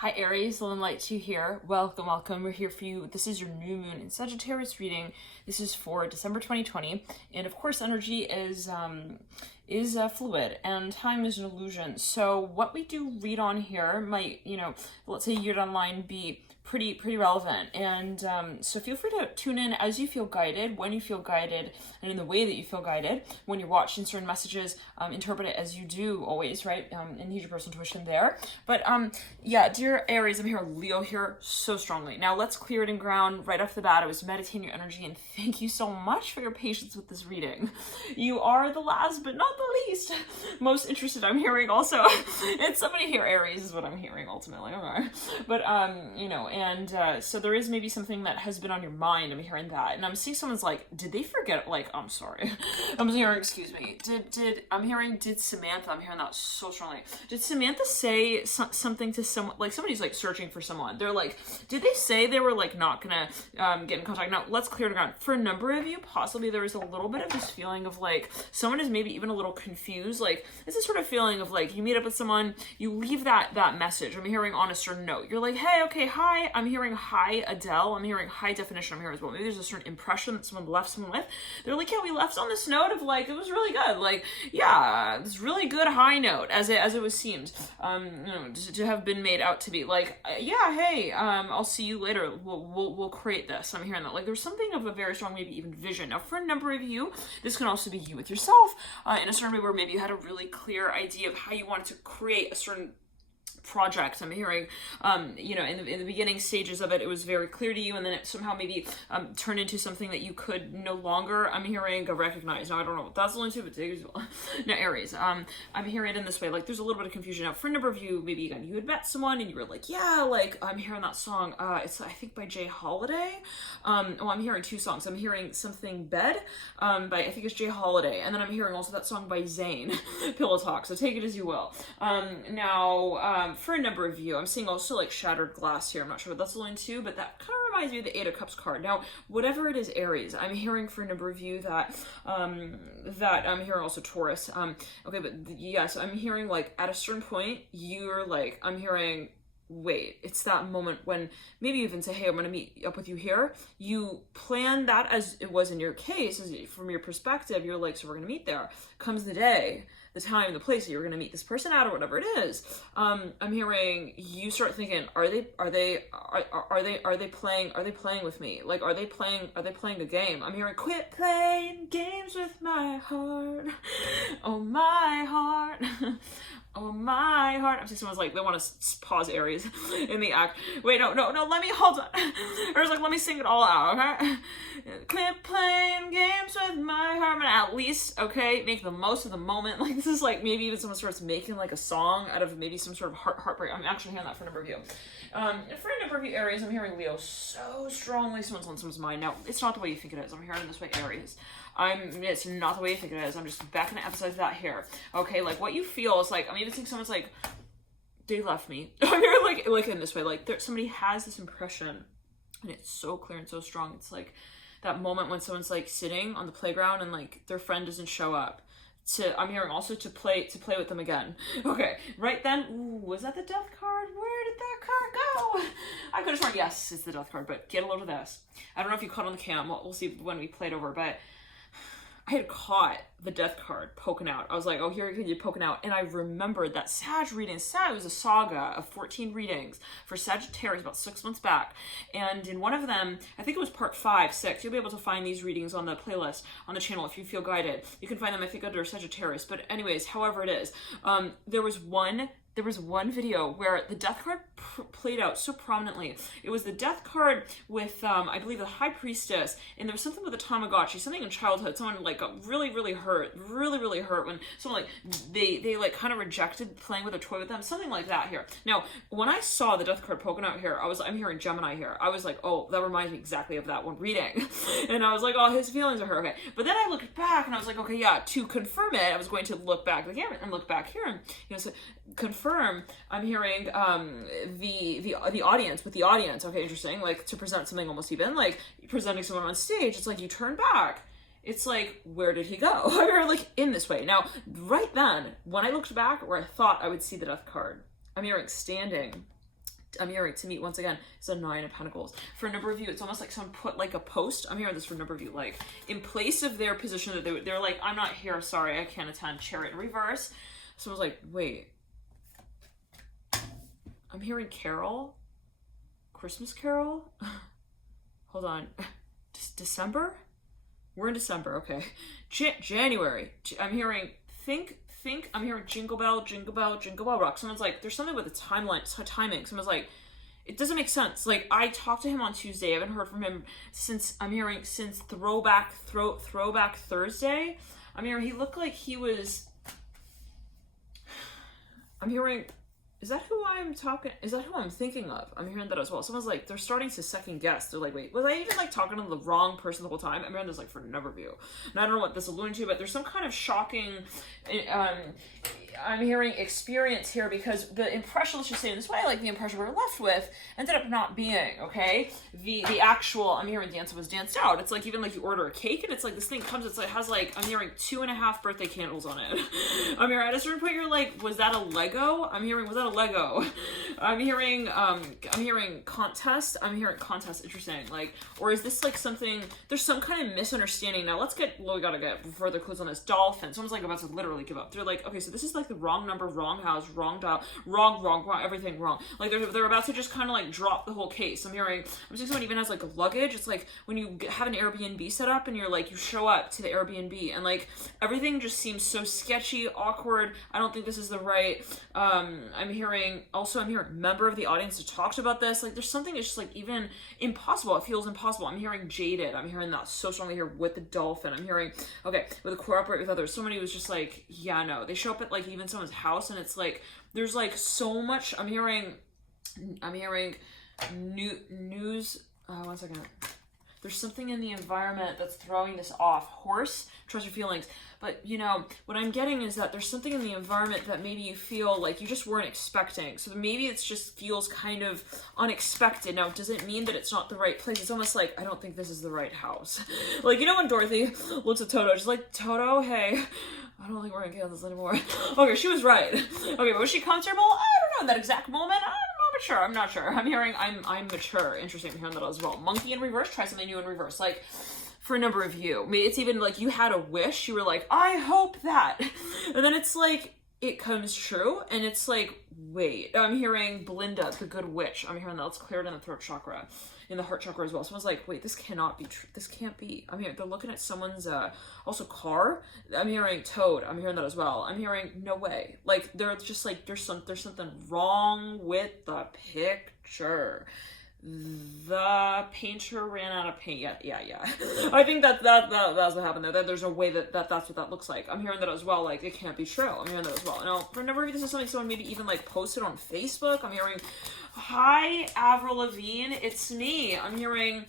Hi Aries, Love and Light to you here. Welcome, welcome. We're here for you. This is your new moon in Sagittarius reading. This is for December 2020, and of course, energy is fluid, and time is an illusion. So what we do read on here might, let's say year down the line, be pretty relevant. And so feel free to tune in as you feel guided, when you feel guided, and in the way that you feel guided. When you're watching certain messages, interpret it as you do always, right? And use your personal intuition there. But yeah, dear Aries, I'm here with Leo here so strongly. Now let's clear it in ground right off the bat. I was meditating your energy, and thank you so much for your patience with this reading. You are the last but not the least most interested, I'm hearing also. It's somebody here, Aries, is what I'm hearing ultimately. Okay. But so there is maybe something that has been on your mind. I'm hearing that, and I'm seeing someone's like, did they forget? Like, I'm sorry. I'm hearing, excuse me. Did Samantha? I'm hearing that so strongly. Did Samantha say something to someone? Like somebody's like searching for someone. They're like, did they say they were like not gonna get in contact? Now let's clear it ground. For a number of you, possibly there is a little bit of this feeling of like someone is maybe even a little confused. Like it's a sort of feeling of like you meet up with someone, you leave that message. I'm hearing on a certain note. You're like, hey, okay, hi. I'm hearing hi Adele. I'm hearing high definition. I'm hearing as well. Maybe there's a certain impression that someone left someone with. They're like, yeah, we left on this note of like, it was really good. Like, yeah, this really good high note as it was seemed, to have been made out to be. Like, yeah, hey, I'll see you later. We'll create this. I'm hearing that. Like, there's something of a very strong, maybe even vision. Now, for a number of you, this can also be you with yourself, in a certain way where maybe you had a really clear idea of how you wanted to create a certain project. I'm hearing, in the beginning stages of it, it was very clear to you, and then it somehow maybe turned into something that you could no longer, I'm hearing, recognize. Now, I don't know what that's only to, but take it as well. Now, Aries, I'm hearing it in this way, like, there's a little bit of confusion. Now, for a number of you, maybe, again, you had met someone, and you were like, yeah, like, I'm hearing that song, it's, I think, by Jay Holiday. I'm hearing two songs. I'm hearing Something Bed, by, I think it's Jay Holiday, and then I'm hearing also that song by Zayn, Pillow Talk, so take it as you will. For a number of you, I'm seeing also like shattered glass here. I'm not sure what that's alluding to, but that kind of reminds me of the Eight of Cups card. Now, whatever it is, Aries, I'm hearing for a number of you that I'm hearing also Taurus. Okay, but yes, I'm hearing like at a certain point, you're like, I'm hearing, wait, it's that moment when maybe you even say, hey, I'm going to meet up with you here. You plan that as it was in your case, as from your perspective, you're like, so we're going to meet there. Comes the day, the time, the place that you're going to meet this person at or whatever it is. I'm hearing you start thinking, are they playing with me? Like, are they playing a game? I'm hearing, quit playing games with my heart. Oh, my heart. Oh, my heart. I'm seeing someone's like, they want to pause Aries in the act. Wait, no, let me, hold on. Or it's like, let me sing it all out, okay? Quit playing games with my heart. I'm gonna at least, okay, make the most of the moment. Like, this is like, maybe even someone starts making like a song out of maybe some sort of heartbreak. I'm actually hearing that for a number of you. For a number of you, Aries, I'm hearing Leo so strongly. Someone's on someone's mind. Now, it's not the way you think it is. I'm hearing it this way, Aries. It's not the way you think it is. I'm just back to emphasize that here. Okay, like what you feel is like, I'm even seeing someone's like, they left me. I'm hearing like in this way, like somebody has this impression, and it's so clear and so strong. It's like that moment when someone's like sitting on the playground and like their friend doesn't show up. I'm hearing also to play with them again. Okay, right then, ooh, was that the death card? Where did that card go? I could have sworn, yes, it's the death card, but get a load of this. I don't know if you caught on the cam. We'll see when we played over, but I had caught the death card poking out. I was like, oh, here you're poking out. And I remembered that Sag reading. Sag was a saga of 14 readings for Sagittarius about 6 months back. And in one of them, I think it was part 5, 6, you'll be able to find these readings on the playlist on the channel if you feel guided. You can find them, I think, under Sagittarius. But anyways, however it is, there was one video where the death card played out so prominently. It was the death card with, I believe, the High Priestess, and there was something with a Tamagotchi, something in childhood. Someone like got really hurt when someone like, they like kind of rejected playing with a toy with them, something like that here. Now, when I saw the death card poking out here, I'm hearing Gemini here. I was like, oh, that reminds me exactly of that one reading. And I was like, oh, his feelings are hurt, okay. But then I looked back and I was like, okay, yeah, to confirm it, I was going to look back at the camera and look back here and, so confirm, I'm hearing the audience with the audience. Okay, interesting. Like to present something almost even like presenting someone on stage. It's like you turn back. It's like, where did he go? Or like in this way. Now, right then, when I looked back where I thought I would see the death card, I'm hearing standing I'm hearing to meet once again. It's a 9 of Pentacles. For a number of you, it's almost like someone put like a post. I'm hearing this for a number of you, like in place of their position that they're like, I'm not here, sorry, I can't attend. Chariot in reverse. Someone's like, wait. I'm hearing Carol. Christmas Carol. Hold on. December? We're in December, okay. January. I'm hearing think. I'm hearing jingle bell, jingle bell, jingle bell rock. Someone's like, there's something with the timeline, timing. Someone's like, it doesn't make sense. Like, I talked to him on Tuesday. I haven't heard from him since, I'm hearing, since throwback Thursday. I'm hearing he looked like he was, I'm hearing, is that who I'm talking, is that who I'm thinking of? I'm hearing that as well. Someone's like, they're starting to second guess. They're like, wait, was I even like talking to the wrong person the whole time? I'm hearing this like for a number of you. And I don't know what this is alluding to, but there's some kind of shocking, I'm hearing experience here, because the impression, let's just say it this way, like the impression we're left with ended up not being, okay? The actual, I'm hearing dance was danced out. It's like, even like you order a cake and it's like this thing comes, it's like, has like, I'm hearing 2.5 birthday candles on it. I'm hearing at a certain point you're like, was that a Lego? I'm hearing, was that a Lego? I'm hearing contest. I'm hearing contest, interesting. Like, or is this like something, there's some kind of misunderstanding. Now let's get, well, we gotta get further clues on this. Dolphin. Someone's like about to literally give up. They're like, okay, so this is like the wrong number, wrong house, wrong dial, wrong, everything wrong. Like they're about to just kind of like drop the whole case. I'm seeing someone even has like luggage. It's like when you have an Airbnb set up and you're like, you show up to the Airbnb and like everything just seems so sketchy, awkward. I don't think this is the right, I'm hearing member of the audience that talked about this. Like there's something that's just like even impossible. It feels impossible. I'm hearing jaded. I'm hearing that so strongly here with the dolphin. I'm hearing, okay, with a cooperate with others. Somebody was just like, yeah, no. They show up at like even someone's house and it's like, there's like so much. I'm hearing news. One second. There's something in the environment that's throwing this off. Horse, trust your feelings. But, you know, what I'm getting is that there's something in the environment that maybe you feel like you just weren't expecting. So maybe it just feels kind of unexpected. Now, does it mean that it's not the right place? It's almost like, I don't think this is the right house. Like, you know when Dorothy looks at Toto, she's like, Toto, hey, I don't think we're in Kansas anymore. Okay, she was right. Okay, but was she comfortable? I don't know, in that exact moment, I'm not sure. I'm hearing I'm mature. Interesting, I'm hearing that as well. Monkey in reverse, try something new in reverse. Like, for a number of you, I mean, it's even like you had a wish, you were like, I hope that. And then it's like, it comes true, and it's like, wait. I'm hearing Belinda, the good witch. I'm hearing that. Let's clear it in the throat chakra, in the heart chakra as well. Someone's like, wait, this cannot be true. This can't be. I'm hearing, they're looking at someone's, also car. I'm hearing toad. I'm hearing that as well. I'm hearing, no way. Like, they're just like, there's something wrong with the picture. The painter ran out of paint. Yeah. I think that's what happened there. That there's a way that's what that looks like. I'm hearing that as well. Like, it can't be true. I'm hearing that as well. Now, for a number of you, this is something someone maybe even like posted on Facebook. I'm hearing, hi, Avril Lavigne, it's me. I'm hearing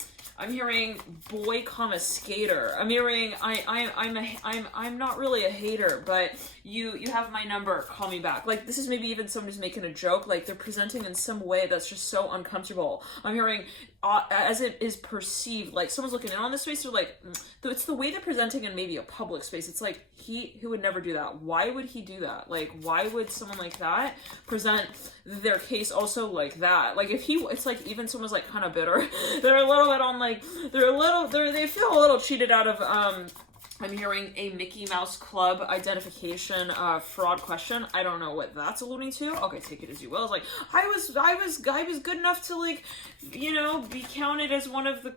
boy, skater. I'm hearing I'm not really a hater, but you have my number, call me back. Like, this is maybe even someone who's making a joke, like they're presenting in some way that's just so uncomfortable. I'm hearing as it is perceived, like someone's looking in on this space, they're like, it's the way they're presenting in maybe a public space. It's like, he would never do that. Why would he do that? Like, why would someone like that present their case also like that? Like, if it's like, even someone's like kind of bitter, they're a little bit on like, they feel a little cheated out of, I'm hearing a Mickey Mouse Club identification fraud question. I don't know what that's alluding to. Okay, take it as you will. It's like, I was good enough to, like, you know, be counted as one of the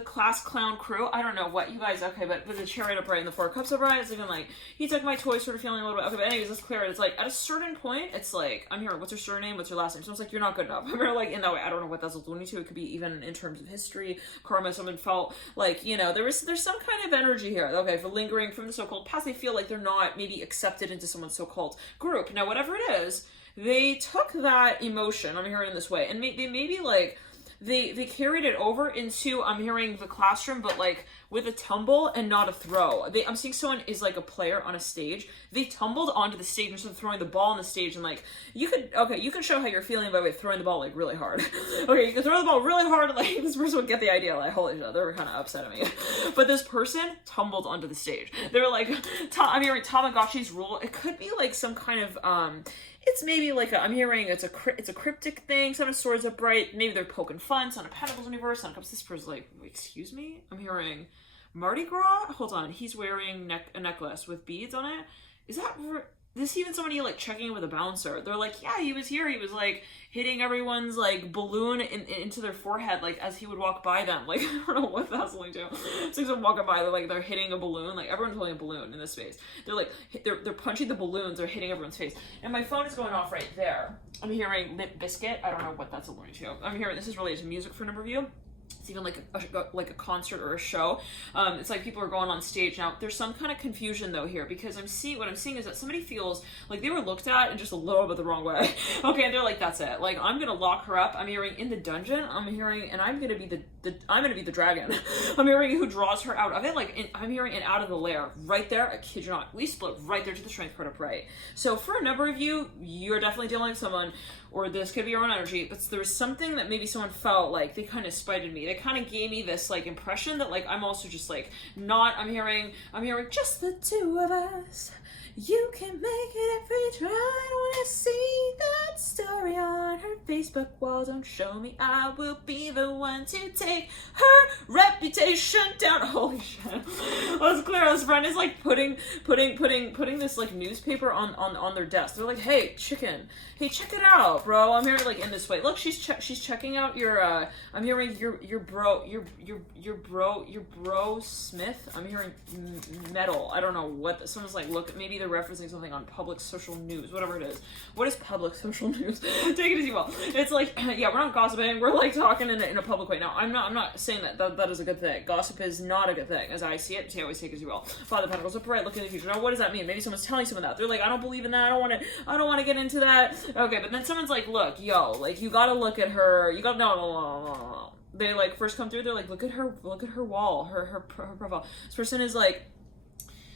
class clown crew. I don't know what you guys, okay, but with the chariot upright and the 4 of cups upright, it's even like, he took my toy, sort of feeling a little bit, okay, but anyways, let's clear it. It's like, at a certain point, it's like, I'm hearing, what's your surname, what's your last name? So it's like, you're not good enough. I'm hearing, like, in that way, I don't know what that's alluding to. It could be even in terms of history, karma, someone felt like, you know, there's some kind of energy here, okay, for lingering from the so-called past. They feel like they're not maybe accepted into someone's so-called group. Now, whatever it is, they took that emotion, I'm hearing in this way, and they maybe, like, they carried it over into, I'm hearing, the classroom, but like with a tumble and not a throw. I'm seeing someone is like a player on a stage. They tumbled onto the stage instead of throwing the ball on the stage, and like, you can show how you're feeling by way of throwing the ball like really hard. Okay, you can throw the ball really hard, like this person would get the idea, like, holy shit, they were kind of upset at me. But this person tumbled onto the stage. They were like, I'm hearing Tamagotchi's rule. It could be like some kind of, it's maybe like I'm hearing it's a cryptic thing. Seven of Swords upright. Maybe they're poking fun. Son of Pentacles in reverse. Son of Cups. This person's like, excuse me. I'm hearing Mardi Gras. Hold on. He's wearing a necklace with beads on it. Is that? This even somebody like checking in with a bouncer. They're like, yeah, he was here. He was like hitting everyone's like balloon into their forehead, like as he would walk by them. Like, I don't know what that's linked to. So he's walking by, they're hitting a balloon. Like everyone's holding a balloon in this space. They're like, they're punching the balloons. They're hitting everyone's face. And my phone is going off right there. I'm hearing Limp Bizkit. I don't know what that's alluding to. I'm hearing this is related to music for a number of you. It's even like a concert or a show. It's like people are going on stage. Now, there's some kind of confusion though here, because what I'm seeing is that somebody feels like they were looked at in just a little bit the wrong way. Okay, and they're like, that's it. Like, I'm gonna lock her up. I'm hearing in the dungeon. I'm hearing, and I'm gonna be the dragon. I'm hearing who draws her out of it. Like, I'm hearing it out of the lair right there. I kid you not. We split right there to the strength card upright. So for a number of you, you're definitely dealing with someone, or this could be your own energy, but there's something that maybe someone felt like they kind of spited me. They kind of gave me this like impression that like I'm also just like not. I'm hearing just the two of us. You can make it if we try. I wanna see that story on her Facebook wall. Don't show me, I will be the one to take her reputation down. Holy shit. Let's clear. This friend is like putting this like newspaper on their desk. They're like, hey, chicken. Hey, check it out, bro. I'm hearing like in this way. Look, she's checking out your I'm hearing your bro Smith. I'm hearing metal. I don't know what someone's like, look, maybe they're referencing something on public social news, whatever it is. What is public social news? Take it easy, well. It's like, yeah, we're not gossiping. We're like talking in a public way. Now, I'm not saying that is a good thing. Gossip is not a good thing, as I see it. I always take it as you will. Father of Pentacles upright, look in the future. Now, what does that mean? Maybe someone's telling someone that. They're like, I don't believe in that. I don't want to get into that. Okay, but then someone's like, look, yo, like you gotta look at her. You gotta no. They like first come through. They're like, look at her wall, her profile. This person is like,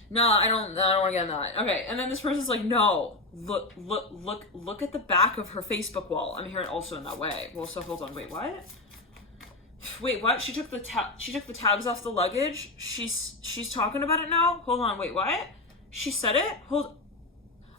no, I don't want to get in that. Okay, and then this person's like, no, look at the back of her Facebook wall. I'm hearing also in that way. Well, so hold on, wait, what? Wait, what? She took the tags off the luggage. She's talking about it now. Hold on, wait, what? She said it.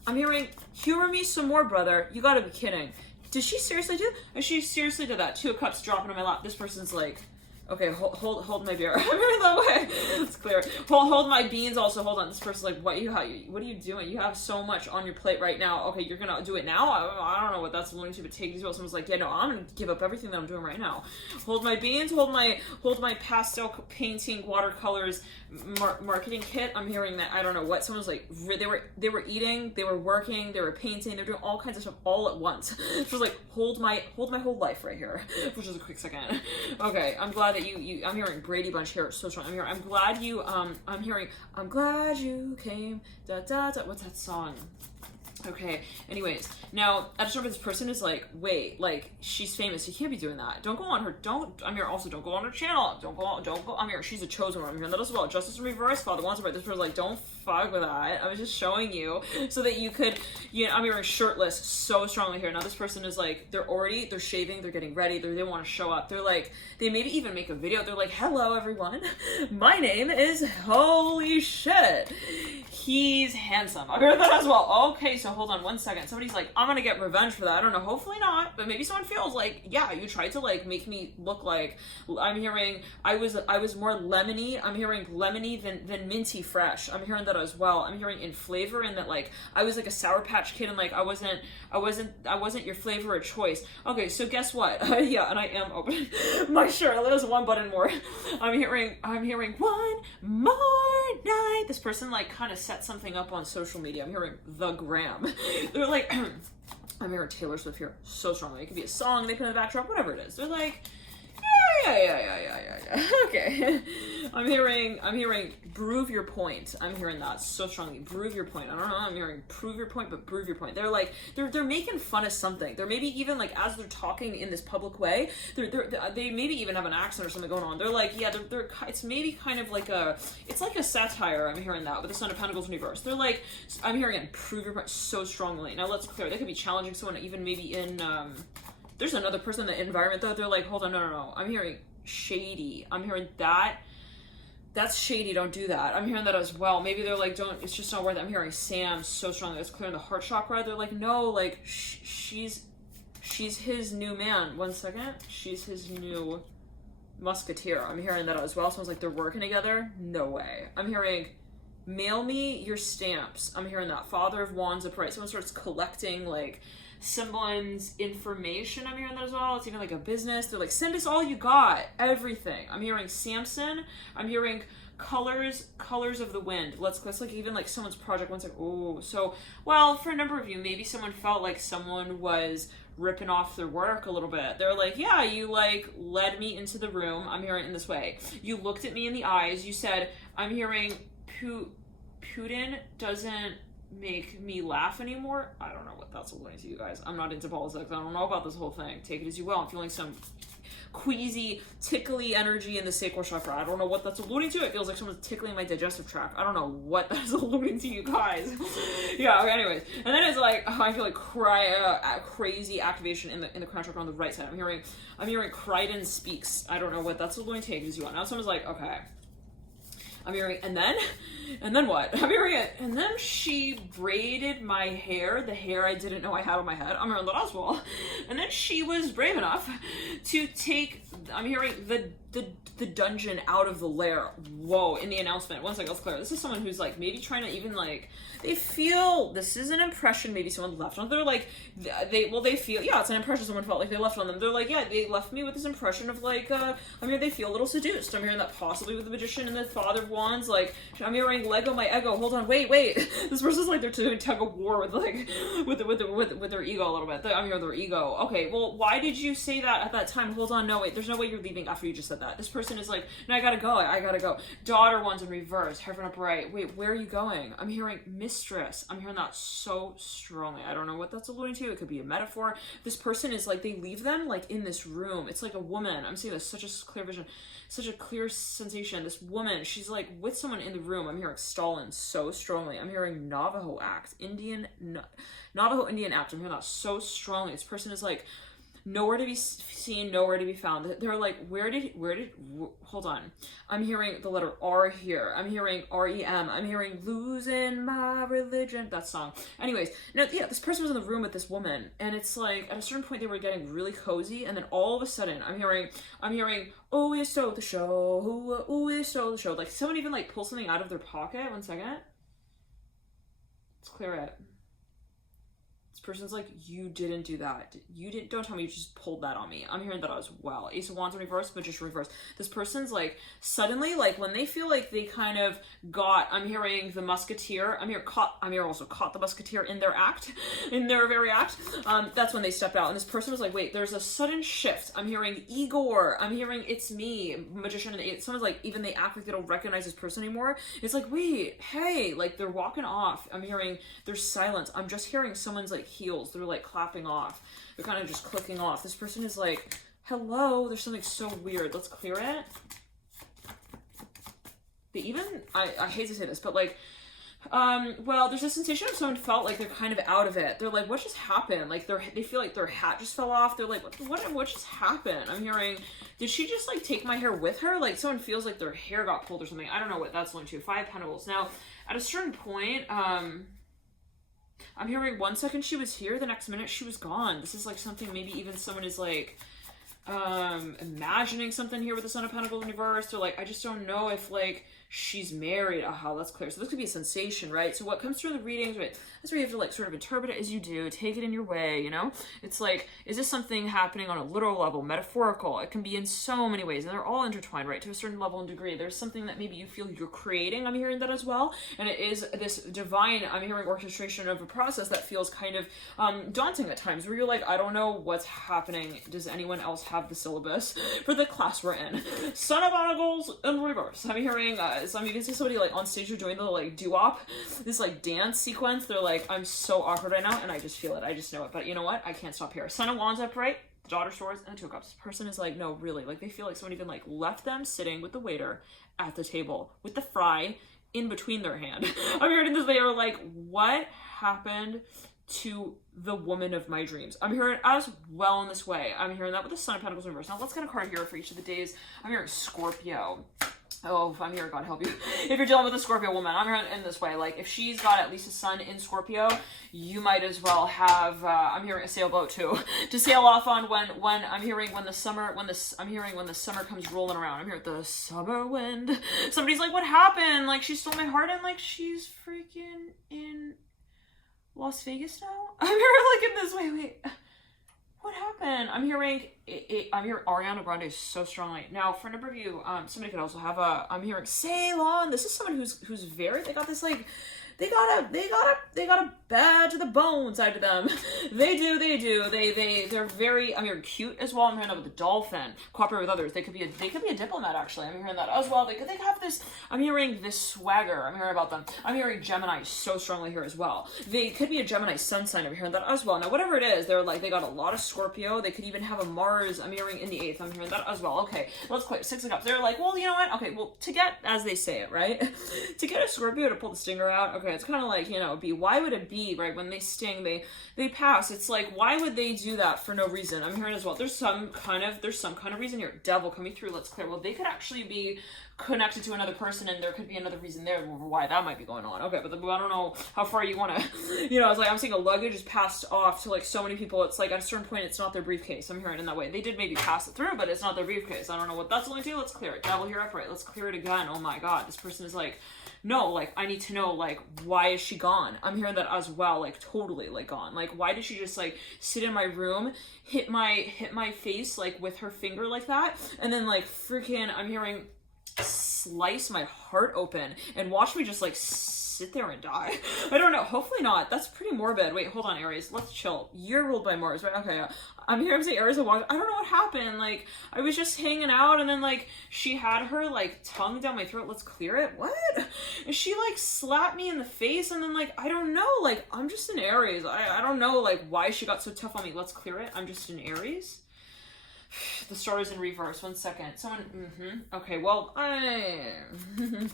I'm hearing, humor me some more, brother. You gotta be kidding. Did she seriously do that? She seriously did that. 2 of Cups dropping on my lap. This person's like, okay, hold my beer. I'm hearing that way. It's clear. Hold my beans also. Hold on. This person's like, what are you doing? You have so much on your plate right now. Okay, you're gonna do it now? I don't know what that's alluding to, but take it easy. Someone's like, yeah, no, I'm gonna give up everything that I'm doing right now. Hold my beans, hold my pastel painting watercolors marketing kit. I'm hearing that. I don't know what. Someone's like, they were eating, they were working, they were painting, they're doing all kinds of stuff all at once. She was like, hold my whole life right here, which is a quick second. Okay, I'm glad that you I'm hearing Brady Bunch here so strong. I'm glad you I'm glad you came da da da. What's that song? Okay, anyways, now, I just remember this person is like, wait, like, she's famous, you can't be doing that. Don't go on her, I'm here also, don't go on her channel, don't go, I'm here, she's a chosen one, I'm hearing that as well. Justice in reverse, Father wants to write, this person's like, don't fuck with that. I was just showing you so that you could, I'm hearing shirtless so strongly here. Now this person is like, they're shaving, they're getting ready, they want to show up. They're like, they maybe even make a video, they're like, hello everyone, my name is, holy shit, he's handsome. I heard that as well. Okay, so hold on one second. Somebody's like, I'm gonna get revenge for that. I don't know, hopefully not, but maybe someone feels like, yeah, you tried to like make me look like, I'm hearing, I was more lemony. I'm hearing lemony than minty fresh. I'm hearing that as well. I'm hearing in flavor, and that like, I was like a Sour Patch Kid, and like, I wasn't your flavor of choice. Okay, so guess what? Yeah, and I am opening my shirt. There's one button more. I'm hearing one more night. This person like kind of set something up on social media. I'm hearing the gram. They're like, I'm hearing Taylor Swift here so strongly. It could be a song they put in the backdrop, whatever it is. They're like, yeah. Okay. I'm hearing prove your point. I'm hearing that so strongly. Prove your point. I don't know. I'm hearing prove your point, but prove your point. They're like, they're making fun of something. They're maybe even like, as they're talking in this public way, they maybe even have an accent or something going on. They're like, yeah, it's maybe kind of like it's like a satire. I'm hearing that with the Son of Pentacles in reverse. They're like, I'm hearing prove your point so strongly. Now let's clear. They could be challenging someone even maybe in, there's another person in the environment though. They're like, hold on, no. I'm hearing shady. I'm hearing that. That's shady, don't do that. I'm hearing that as well. Maybe they're like, don't, it's just not worth it. I'm hearing Sam so strongly. That's clearing the heart chakra. They're like, no, like, she's his new man. One second. She's his new musketeer. I'm hearing that as well. Sounds like they're working together. No way. I'm hearing, mail me your stamps. I'm hearing that. Father of Wands upright. Someone starts collecting, like, someone's information. I'm hearing that as well. It's even like a business. They're like, send us all you got, everything. I'm hearing Samson. I'm hearing colors of the wind. Let's like even like someone's project. One's like, oh, so well, for a number of you, maybe someone felt like someone was ripping off their work a little bit. They're like, yeah, you like led me into the room. I'm hearing it in this way. You looked at me in the eyes. You said, I'm hearing Putin doesn't make me laugh anymore. I don't know what that's alluding to, you guys. I'm not into politics. I don't know about this whole thing. Take it as you will. I'm feeling some queasy, tickly energy in the sacral chakra. I don't know what that's alluding to. It feels like someone's tickling my digestive tract. I don't know what that's alluding to, you guys. Yeah, okay, anyways. And then it's like, I feel like crazy activation in the crown chakra on the right side. I'm hearing Crichton speaks. I don't know what that's alluding to. Take it as you want. Now someone's like, okay. I'm hearing, and then what? I'm hearing it, and then she braided my hair, the hair I didn't know I had on my head. I'm hearing that as well. And then she was brave enough to take, I'm hearing the dungeon out of the lair. Whoa, in the announcement. One second, let's clear. This is someone who's like maybe trying to even like, they feel, this is an impression maybe someone left on. They're like, they feel, yeah, it's an impression someone felt like they left on them. They're like, yeah, they left me with this impression of like, I mean, they feel a little seduced. I'm hearing that possibly with the Magician and the Father of Wands. Like, I'm hearing Lego my ego. Hold on, wait. This person's like, they're doing tug of war with like, with their ego a little bit. I'm hearing their ego. Okay, well, why did you say that at that time? Hold on, no, wait, there's no way you're leaving after you just said that. This person is like, no, I gotta go. Daughter Wands in reverse, heaven upright. Wait, where are you going? I'm hearing mistress. I'm hearing that so strongly. I don't know what that's alluding to. It could be a metaphor. This person is like, they leave them like in this room. It's like a woman. I'm seeing this, such a clear vision, such a clear sensation. This woman, she's like with someone in the room. I'm hearing Stalin so strongly. I'm hearing Navajo act, Navajo Indian act. I'm hearing that so strongly. This person is like, nowhere to be seen, nowhere to be found. They're like, hold on. I'm hearing the letter R here. I'm hearing REM. I'm hearing losing my religion. That song. Anyways, no, yeah, this person was in the room with this woman, and it's like, at a certain point they were getting really cozy, and then all of a sudden, I'm hearing, oh, we stole the show, oh, we stole the show. Like, someone even like pull something out of their pocket. One second. Let's clear it. Person's like, you didn't do that. Don't tell me you just pulled that on me. I'm hearing that as well. Ace of Wands in reverse, Magician reverse. This person's like, suddenly, like when they feel like they kind of got, I'm hearing the musketeer, I'm here also caught the musketeer in their very act. That's when they step out. And this person was like, wait, there's a sudden shift. I'm hearing Igor. I'm hearing it's me, Magician. And someone's like, even they act like they don't recognize this person anymore. It's like, wait, hey, like they're walking off. I'm hearing there's silence. I'm just hearing someone's like heels. They're like clapping off. They're kind of just clicking off. This person is like, hello, there's something so weird. Let's clear it. They even, I hate to say this, but like, well, there's a sensation of someone felt like they're kind of out of it. They're like, what just happened? Like they feel like their hat just fell off. They're like, what just happened? I'm hearing, did she just like take my hair with her? Like someone feels like their hair got pulled or something. I don't know what that's linked to. 5 Pentacles. Now, at a certain point, I'm hearing 1 second she was here, the next minute she was gone. This is like something maybe even someone is like imagining something here with the Son of Pentacles in reverse. They're like, I just don't know if like she's married. Aha, that's clear. So this could be a sensation, right? So what comes through the readings, right? That's where you have to like sort of interpret it as you do, take it in your way, you know? It's like, is this something happening on a literal level, metaphorical? It can be in so many ways, and they're all intertwined, right? To a certain level and degree. There's something that maybe you feel you're creating. I'm hearing that as well. And it is this divine, I'm hearing orchestration of a process that feels kind of daunting at times, where you're like, I don't know what's happening. Does anyone else have the syllabus for the class we're in? Son of Pentacles in reverse. I'm hearing, you can see somebody like on stage, you're doing the like doo-wop, this like dance sequence. They're like, I'm so awkward right now, and I just feel it. I just know it. But you know what? I can't stop here. Son of Wands upright, Daughter Swords, and 2 Cups. Person is like, no, really. Like they feel like someone even like left them sitting with the waiter at the table with the fry in between their hand. I'm hearing this. They are like, what happened to the woman of my dreams? I'm hearing as well in this way. I'm hearing that with the Son of Pentacles in reverse. Now let's get a card here for each of the days. I'm hearing Scorpio. Oh, I'm here, God help you. If you're dealing with a Scorpio woman, I'm here in this way. Like, if she's got at least a sun in Scorpio, you might as well have, I'm hearing a sailboat too, to sail off on when I'm hearing when the summer, I'm hearing when the summer comes rolling around. I'm hearing the summer wind. Somebody's like, what happened? Like, she stole my heart and like, she's freaking in Las Vegas now? I'm hearing like in this way, wait. What happened? I'm hearing Ariana Grande so strongly. Now, for a number of you, somebody could also have I'm hearing Ceylon. This is someone who's very, they got this like, they got a bad to the bone side to them. They do. They're very, I'm hearing cute as well. I'm hearing that with the dolphin, cooperate with others. They could be a diplomat actually. I'm hearing that as well. They have this, I'm hearing this swagger. I'm hearing about them. I'm hearing Gemini so strongly here as well. They could be a Gemini sun sign. I'm hearing that as well. Now, whatever it is, they're like, they got a lot of Scorpio. They could even have a Mars. I'm hearing in the 8th. I'm hearing that as well. Okay, let's quit. 6 of Cups. They're like, well, you know what? Okay, well, to get, as they say it, right? To get a Scorpio to pull the stinger out, okay, it's kind of like, you know, why would it be, right? When they sting, they pass. It's like, why would they do that for no reason? I'm hearing as well. There's some kind of reason here. Devil coming through. Let's clear. Well, they could actually be connected to another person, and there could be another reason there why that might be going on. Okay, but I don't know how far you want to, you know, it's like I'm seeing a luggage is passed off to like so many people. It's like at a certain point, it's not their briefcase. I'm hearing in that way. They did maybe pass it through, but it's not their briefcase. I don't know what that's going to do. Let's clear it. Devil here upright. Let's clear it again. Oh my God, this person is like, no, like, I need to know, like, why is she gone? I'm hearing that as well, like, totally, like, gone. Like, why did she just, like, sit in my room, hit my face, like, with her finger like that, and then, like, freaking, I'm hearing slice my heart open, and watch me just, like, sit there and die. I don't know. Hopefully not. That's pretty morbid. Wait, hold on, Aries. Let's chill. You're ruled by Mars, right? Okay. I'm hearing him say Aries and walk. I don't know what happened. Like, I was just hanging out and then, like, she had her, like, tongue down my throat. Let's clear it. What? And she, like, slapped me in the face and then, like, I don't know. Like, I'm just an Aries. I don't know, like, why she got so tough on me. Let's clear it. I'm just an Aries. The star is in reverse. 1 second. Someone, Okay, well, I'm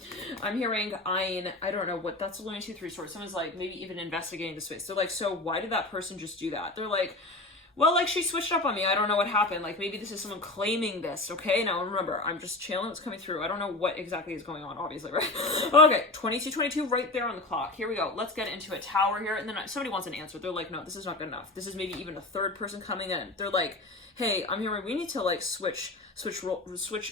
hearing Ein. I don't know what, that's only 2, 3 swords. Someone's like, maybe even investigating the space. They're like, so why did that person just do that? They're like, well, like, she switched up on me. I don't know what happened. Like, maybe this is someone claiming this, okay? Now, remember, I'm just chilling. It's coming through. I don't know what exactly is going on, obviously, right? Okay, 22, right there on the clock. Here we go. Let's get into a tower here. And then somebody wants an answer. They're like, no, this is not good enough. This is maybe even a third person coming in. They're like, hey, I'm hearing we need to, like, switch,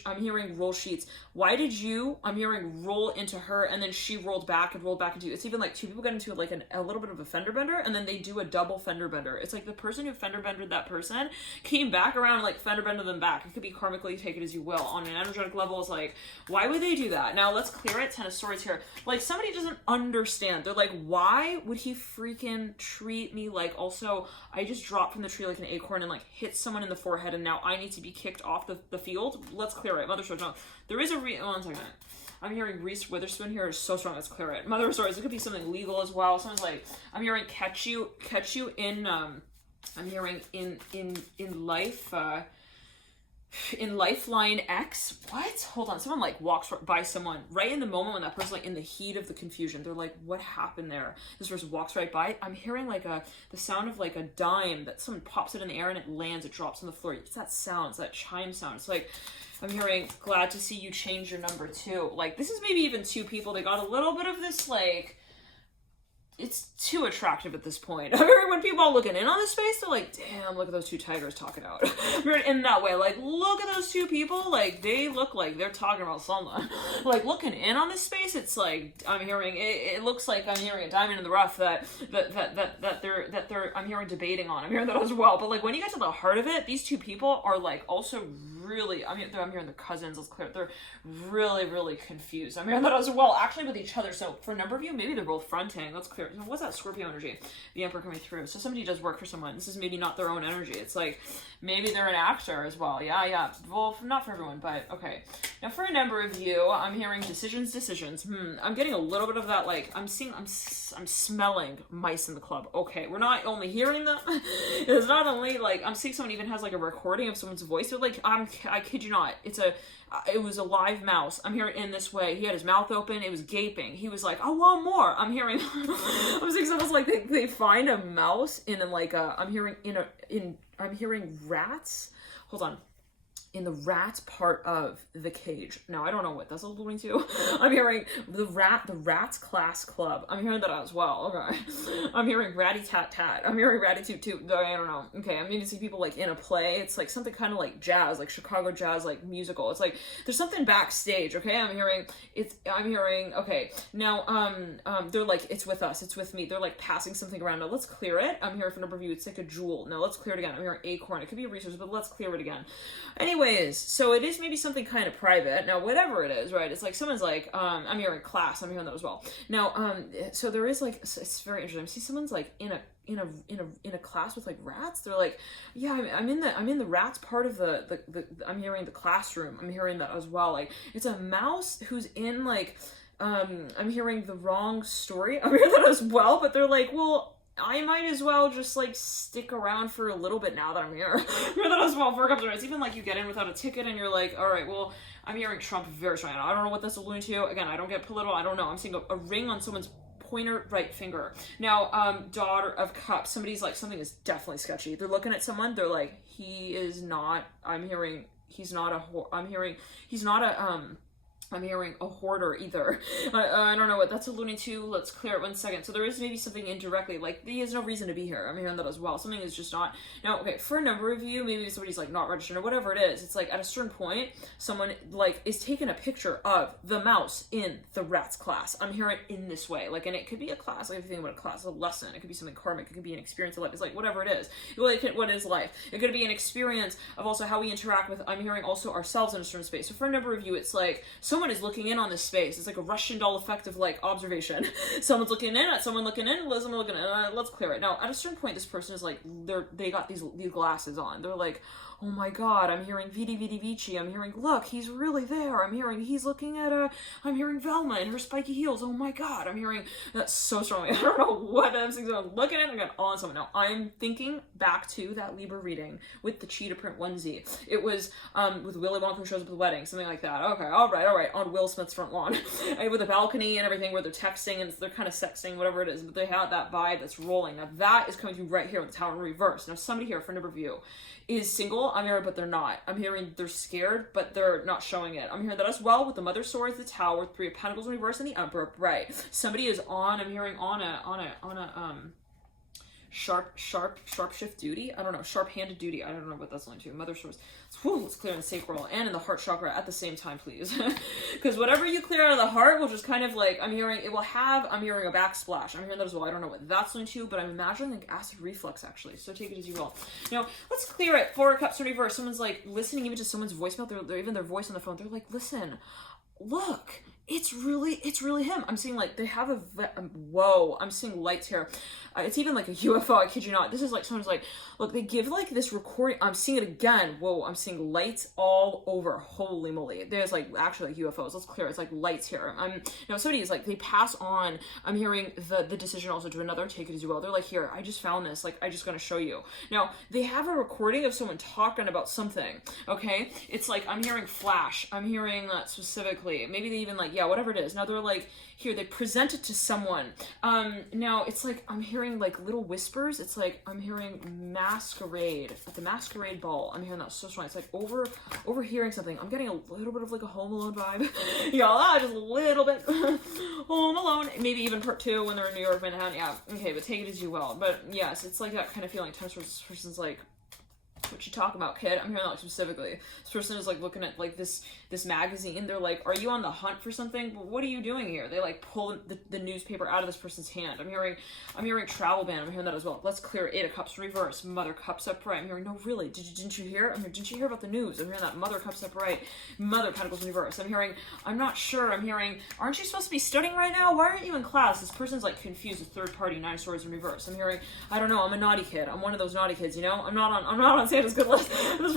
I'm hearing roll sheets. Why did you, I'm hearing roll into her, and then she rolled back into you. It's even like 2 people get into like a little bit of a fender bender, and then they do a double fender bender. It's like the person who fender bendered that person came back around and like fender bender them back. It could be karmically, take it as you will. On an energetic level, it's like, why would they do that? Now let's clear it. 10 of Swords here. Like, somebody doesn't understand. They're like, why would he freaking treat me like, also, I just dropped from the tree like an acorn and like hit someone in the forehead, and now I need to be kicked off the field. Let's clear it. Mother Swords, no. There is a 1 second. I'm hearing Reese Witherspoon here is so strong. Let's clear it. Mother Swords, it could be something legal as well. Someone's like, I'm hearing catch you in, I'm hearing in life, in Lifeline X. What? Hold on. Someone like walks by someone right in the moment when that person's like in the heat of the confusion. They're like, what happened there? This person walks right by. I'm hearing like the sound of like a dime that someone pops it in the air and it lands, it drops on the floor. It's that sound, it's that chime sound. It's like, I'm hearing, glad to see you change your number 2. Like, this is maybe even 2 people. They got a little bit of this, like, it's too attractive at this point. I mean, when people are looking in on this space, they're like, damn, look at those 2 tigers talking out. In that way, like, look at those 2 people, like, they look like they're talking about something. Like, looking in on this space, it's like, I'm hearing, it looks like I'm hearing a diamond in the rough that they're, I'm hearing debating on. I'm hearing that as well. But, like, when you get to the heart of it, these 2 people are, like, also really, I'm hearing the cousins, let's clear it. They're really, really confused. I'm hearing that as well, actually with each other. So, for a number of you, maybe they're both fronting. Let's clear it. What's that Scorpio energy? The Emperor coming through. So somebody does work for someone. This is maybe not their own energy. It's like, maybe they're an actor as well. Yeah. Well, not for everyone, but okay. Now for a number of you, I'm hearing decisions. I'm getting a little bit of that, like, I'm smelling mice in the club. Okay, we're not only hearing them. It's not only, like, I'm seeing someone even has, like, a recording of someone's voice. They're like, I kid you not. It was a live mouse. I'm hearing in this way. He had his mouth open. It was gaping. He was like, I want more. I'm hearing, I'm seeing someone's like, they find a mouse in like I'm hearing rats. Hold on. in the rat part of the cage. Now, I don't know what that's alluding to. I'm hearing the rat's class club. I'm hearing that as well. Okay. I'm hearing ratty tat tat. I'm hearing ratty toot toot. I don't know. Okay. I'm going to see people like in a play. It's like something kind of like jazz, like Chicago jazz, like musical. It's like there's something backstage. Okay. I'm hearing, okay. Now, they're like, it's with us. It's with me. They're like passing something around. Now, let's clear it. I'm here for number of you. It's like a jewel. Now, let's clear it again. I'm hearing acorn. It could be a resource, but let's clear it again. Anyways, so it is maybe something kind of private. Now, whatever it is, right? It's like someone's like, I'm hearing class. I'm hearing that as well. Now, so there is like, it's very interesting. I see someone's like in a class with like rats. They're like, yeah, I'm in the rats part of the I'm hearing the classroom. I'm hearing that as well. Like it's a mouse who's in like, I'm hearing the wrong story. I'm hearing that as well. But they're like, well, I might as well just like stick around for a little bit now that I'm here. Hear that as well. For a couple of minutes. Even like you get in without a ticket and you're like, all right, well, I'm hearing Trump very strong. I don't know what that's alluding to. Again, I don't get political. I don't know. I'm seeing a ring on someone's pointer right finger. Now, daughter of cups. Somebody's like, something is definitely sketchy. They're looking at someone. They're like, he is not. I'm hearing he's not a. I'm hearing he's not a. I'm hearing a hoarder either. I don't know what that's alluding to. Let's clear it 1 second. So there is maybe something indirectly, like he has no reason to be here. I'm hearing that as well. Something is just not. Now, okay, for a number of you, maybe somebody's like not registered or whatever it is. It's like at a certain point, someone like is taking a picture of the mouse in the rats class. I'm hearing it in this way. Like, and it could be a class, like if you think about a class, a lesson. It could be something karmic. It could be an experience of life. It's like whatever it is. Well, what is life? It could be an experience of also how we interact with, I'm hearing also ourselves in a certain space. So for a number of you, it's like someone is looking in on this space. It's like a Russian doll effect of like observation. Someone's looking in at someone looking in, someone looking in. Let's clear it. Now, at a certain point, this person is like, they got these glasses on. They're like, oh my god, I'm hearing Vidi Vidi Vici. I'm hearing, look, he's really there. I'm hearing he's looking at I'm hearing Velma in her spiky heels. Oh my god, I'm hearing that's so strongly. I don't know what I'm saying. I'm looking at it, I got on someone. Now, I'm thinking back to that Libra reading with the cheetah print onesie. It was with Willy Wonka who shows up at the wedding, something like that. Okay, all right, on Will Smith's front lawn with a balcony and everything where they're texting and they're kind of sexting, whatever it is, but they have that vibe that's rolling. Now, that is coming through right here with the Tower in reverse. Now, somebody here for number of you is single. I'm hearing, but they're not. I'm hearing they're scared, but they're not showing it. I'm hearing that as well with the Mother Swords, the Tower, Three of Pentacles in reverse, and the Emperor. Right. Somebody is on. I'm hearing on a sharp shift duty. I don't know. Sharp-handed duty. I don't know what that's linked to. Mother Swords. Let's clear in the sacral and in the heart chakra at the same time, please. Because whatever you clear out of the heart will just kind of like, I'm hearing a backsplash. I'm hearing that as well. I don't know what that's linked to, but I'm imagining like acid reflux actually. So take it as you will. Now, let's clear it. Four of Cups in reverse. Someone's like listening even to someone's voicemail. They're even their voice on the phone. They're like, listen, look. It's really him. I'm seeing like they have whoa. I'm seeing lights here. It's even like a UFO. I kid you not. This is like someone's like, look. They give like this recording. I'm seeing it again. Whoa. I'm seeing lights all over. Holy moly. There's like actually like UFOs. Let's clear. It's like lights here. Now somebody is like they pass on. I'm hearing the decision also to another. Take it as you will. They're like, here. I just found this. Like I just gonna show you. Now they have a recording of someone talking about something. Okay. It's like I'm hearing flash. I'm hearing that specifically. Maybe they even like. Yeah, whatever it is. Now they're like, here, they present it to someone. Now it's like, I'm hearing like little whispers. It's like, I'm hearing masquerade at the masquerade ball. I'm hearing that so strong. It's like overhearing something. I'm getting a little bit of like a Home Alone vibe. Yeah, just a little bit Home Alone. Maybe even part 2 when they're in New York, Manhattan. Yeah, okay, but take it as you will. But yes, it's like that kind of feeling. Times where this person's like, what you talking about, kid? I'm hearing that like, specifically. This person is like looking at like this magazine. They're like, are you on the hunt for something? Well, what are you doing here? They like pull the newspaper out of this person's hand. I'm hearing travel ban. I'm hearing that as well. Let's clear. 8 of Cups reverse. Mother Cups upright. I'm hearing, no, really? Didn't you hear? Didn't you hear about the news? I'm hearing that Mother Cups upright. Mother Pentacles reverse. I'm hearing, I'm not sure. I'm hearing, aren't you supposed to be studying right now? Why aren't you in class? This person's like confused with third party. 9 swords in reverse. I'm hearing, I don't know. I'm a naughty kid. I'm one of those naughty kids, you know? I'm not on Santa's good list. This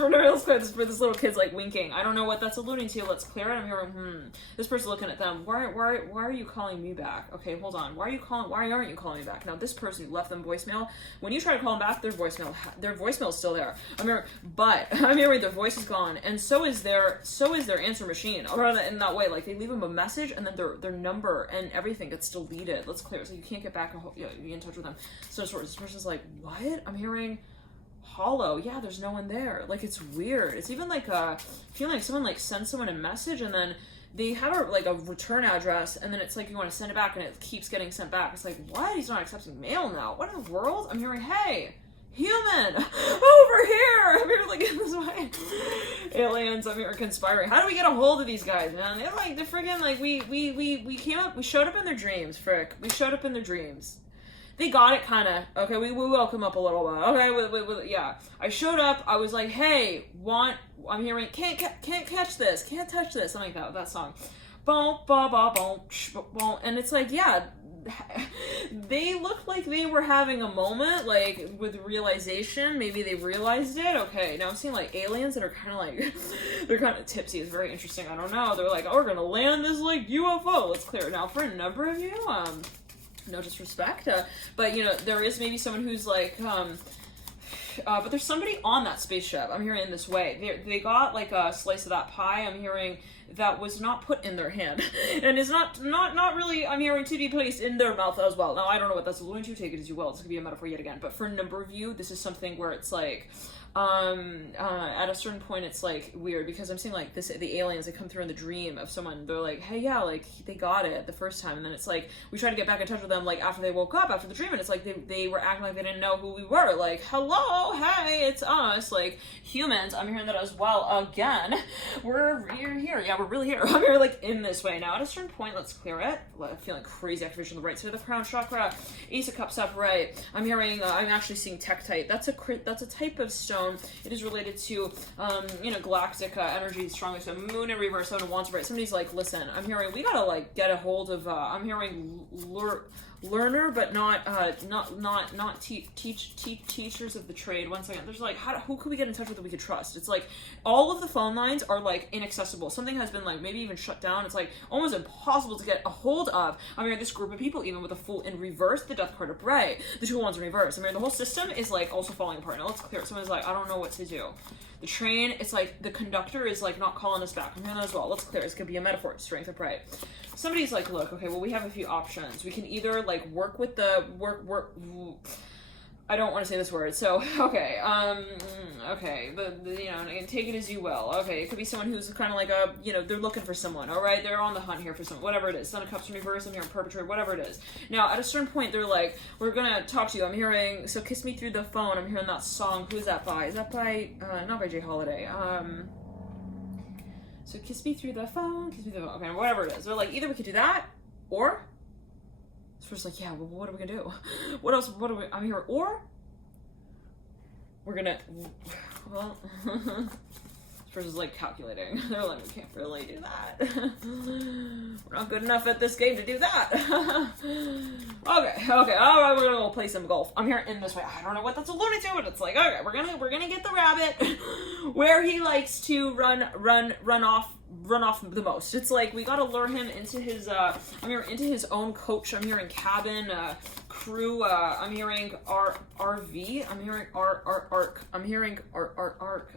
little kid's like winking. I don't know what that's alluding to. Let's clear it. I'm hearing, this person's looking at them. Why are you calling me back? Okay, hold on. Why aren't you calling me back? Now, this person who left them voicemail, when you try to call them back, their voicemail is still there. I'm hearing their voice is gone, and so is their answer machine. Or in that way, like they leave them a message, and then their number and everything gets deleted. Let's clear it. So you can't get back and be in touch with them. So this person's like, what? I'm hearing, hollow. Yeah, there's no one there. Like, it's weird. It's even like feeling like someone like sends someone a message and then they have a return address, and then it's like you want to send it back and it keeps getting sent back. It's like, what? He's not accepting mail now. What in the world? I'm hearing, hey, human, over here. I'm here like in this way. Aliens, I'm here conspiring. How do we get a hold of these guys, man? They're like, they're freaking like we came up, we showed up in their dreams, frick. We showed up in their dreams. They got it, kind of. Okay, we woke him up a little bit. Okay, yeah. I showed up. I was like, hey, I'm hearing, can't catch this. Can't touch this. Something like that song. Boom, ba, ba, boom, boom. And it's like, yeah, they looked like they were having a moment, like, with realization. Maybe they realized it. Okay, now I'm seeing, like, aliens that are kind of, like, they're kind of tipsy. It's very interesting. I don't know. They're like, oh, we're gonna land this, like, UFO. Let's clear it. Now, for a number of you, no disrespect, but you know, there is maybe someone who's like, but there's somebody on that spaceship. I'm hearing in this way. They got like a slice of that pie. I'm hearing that was not put in their hand and is not really, I'm hearing, to be placed in their mouth as well. Now, I don't know what that's alluding to. Take it as you will. This could be a metaphor yet again. But for a number of you, this is something where it's like, at a certain point it's like weird, because I'm seeing like the aliens, they come through in the dream of someone. They're like, hey, yeah, like they got it the first time, and then it's like we try to get back in touch with them like after they woke up after the dream, and it's like they were acting like they didn't know who we were. Like, hello, hey, it's us, like humans. I'm hearing that as well. Again, we're here. Yeah, we're really here. I'm here like in this way. Now at a certain point, let's clear it. I'm feeling crazy activation on the right side of the crown chakra. Ace of Cups up right. I'm hearing, I'm actually seeing Tektite. That's a type of stone. It is related to, galactic energy strongly. So moon in reverse, seven of wands right. Somebody's like, listen, I'm hearing we gotta like get a hold of. I'm hearing learner, but not teachers of the trade. One second. There's like, who could we get in touch with that we could trust? It's like all of the phone lines are like inaccessible. Something has been like maybe even shut down. It's like almost impossible to get a hold of. I'm hearing this group of people, even with a Fool in reverse, the Death card upright, the two wands in reverse. I'm hearing the whole system is like also falling apart. Now let's clear it. Someone's like, I don't know what to do. The train, it's like the conductor is like not calling us back. I'm hearing that as well. Let's clear. This could be a metaphor. Strength upright. Somebody's like, look, okay, well, we have a few options. We can either like work with the I don't want to say this word. So, okay, and take it as you will. Okay, it could be someone who's kind of like they're looking for someone, all right? They're on the hunt here for someone, whatever it is. Son of Cups in reverse, I'm hearing perpetrator, whatever it is. Now, at a certain point, they're like, we're gonna talk to you. I'm hearing, so kiss me through the phone. I'm hearing that song. Who's that by? Is that by, not by Jay Holiday. So kiss me through the phone, okay, whatever it is. They're like, either we could do that, or, this person's like, yeah, well, what are we gonna do? What else, I'm here, or, we're gonna, well, this person's like calculating. They're like, we can't really do that. We're not good enough at this game to do that. Okay, all right, we're gonna go play some golf. I'm here in this way. I don't know what that's alluding to, but it's like, okay, we're gonna get the rabbit where he likes to run off the most. It's like we gotta lure him into his into his own coach. I'm hearing cabin, crew. I'm hearing RV. I'm hearing arc. I'm hearing arc.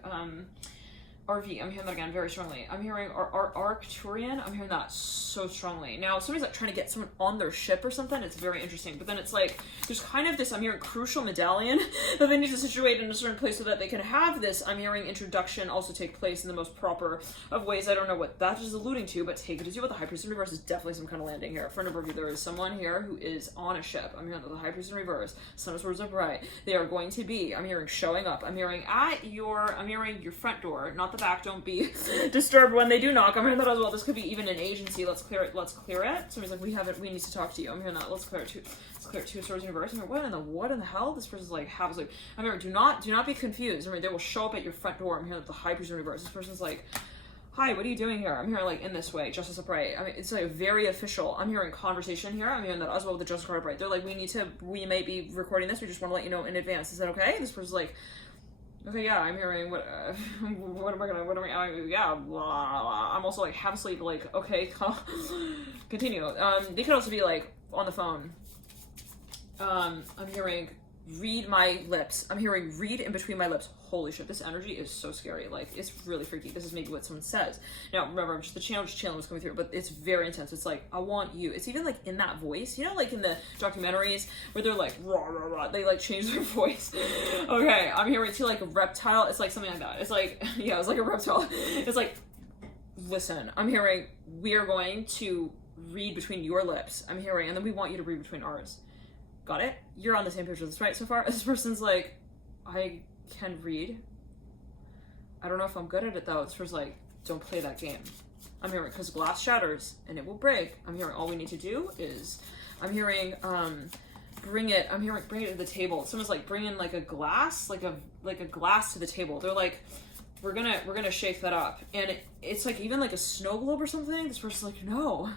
RV, I'm hearing that again very strongly. I'm hearing Arcturian, I'm hearing that so strongly. Now, somebody's like trying to get someone on their ship or something. It's very interesting. But then it's like, there's kind of this, I'm hearing crucial medallion that they need to situate in a certain place so that they can have this, I'm hearing introduction also take place in the most proper of ways. I don't know what that is alluding to, but take it as you will. The High Priest in reverse is definitely some kind of landing here. For a number of you, there is someone here who is on a ship. I'm hearing the High Priest in reverse, Son of Swords upright. They are going to be, I'm hearing showing up. I'm hearing your front door, not the back. Don't be disturbed when they do knock. I'm hearing that as well. This could be even an agency. Let's clear it. Somebody's like, we need to talk to you. I'm hearing that. Let's clear it. Two swords in reverse. I'm hearing, what in the hell? This person's like, I'm hearing, do not be confused. They will show up at your front door. I'm hearing that the High Priest in reverse. This person's like, hi, what are you doing here? I'm hearing like in this way, justice upright. I mean, it's like very official. I'm hearing conversation here. I'm hearing that as well with the justice card upright. They're like, we may be recording this. We just want to let you know in advance. Is that okay? This person's like, okay, yeah, I'm hearing, yeah, blah, blah, blah. I'm also like half asleep, like, okay, continue. They could also be like on the phone. I'm hearing read my lips. I'm hearing read in between my lips. Holy shit, this energy is so scary. Like, it's really freaky. This is maybe what someone says. Now, remember, I'm just channeling was coming through, but it's very intense. It's like, I want you. It's even like in that voice, you know, like in the documentaries where they're like, rah, rah, rah. They like change their voice. Okay, I'm hearing too like a reptile. It's like something like that. It's like, yeah, it's like a reptile. It's like, listen, I'm hearing, we are going to read between your lips. I'm hearing, and then we want you to read between ours. Got it? You're on the same page with this, right? So far, this person's like, I can read. I don't know if I'm good at it though. This person's like, don't play that game. I'm hearing, because glass shatters and it will break. I'm hearing all we need to do is, I'm hearing, bring it to the table. Someone's like, bring in like a glass, like a glass to the table. They're like, we're gonna shake that up. And it's like, even like a snow globe or something. This person's like, no.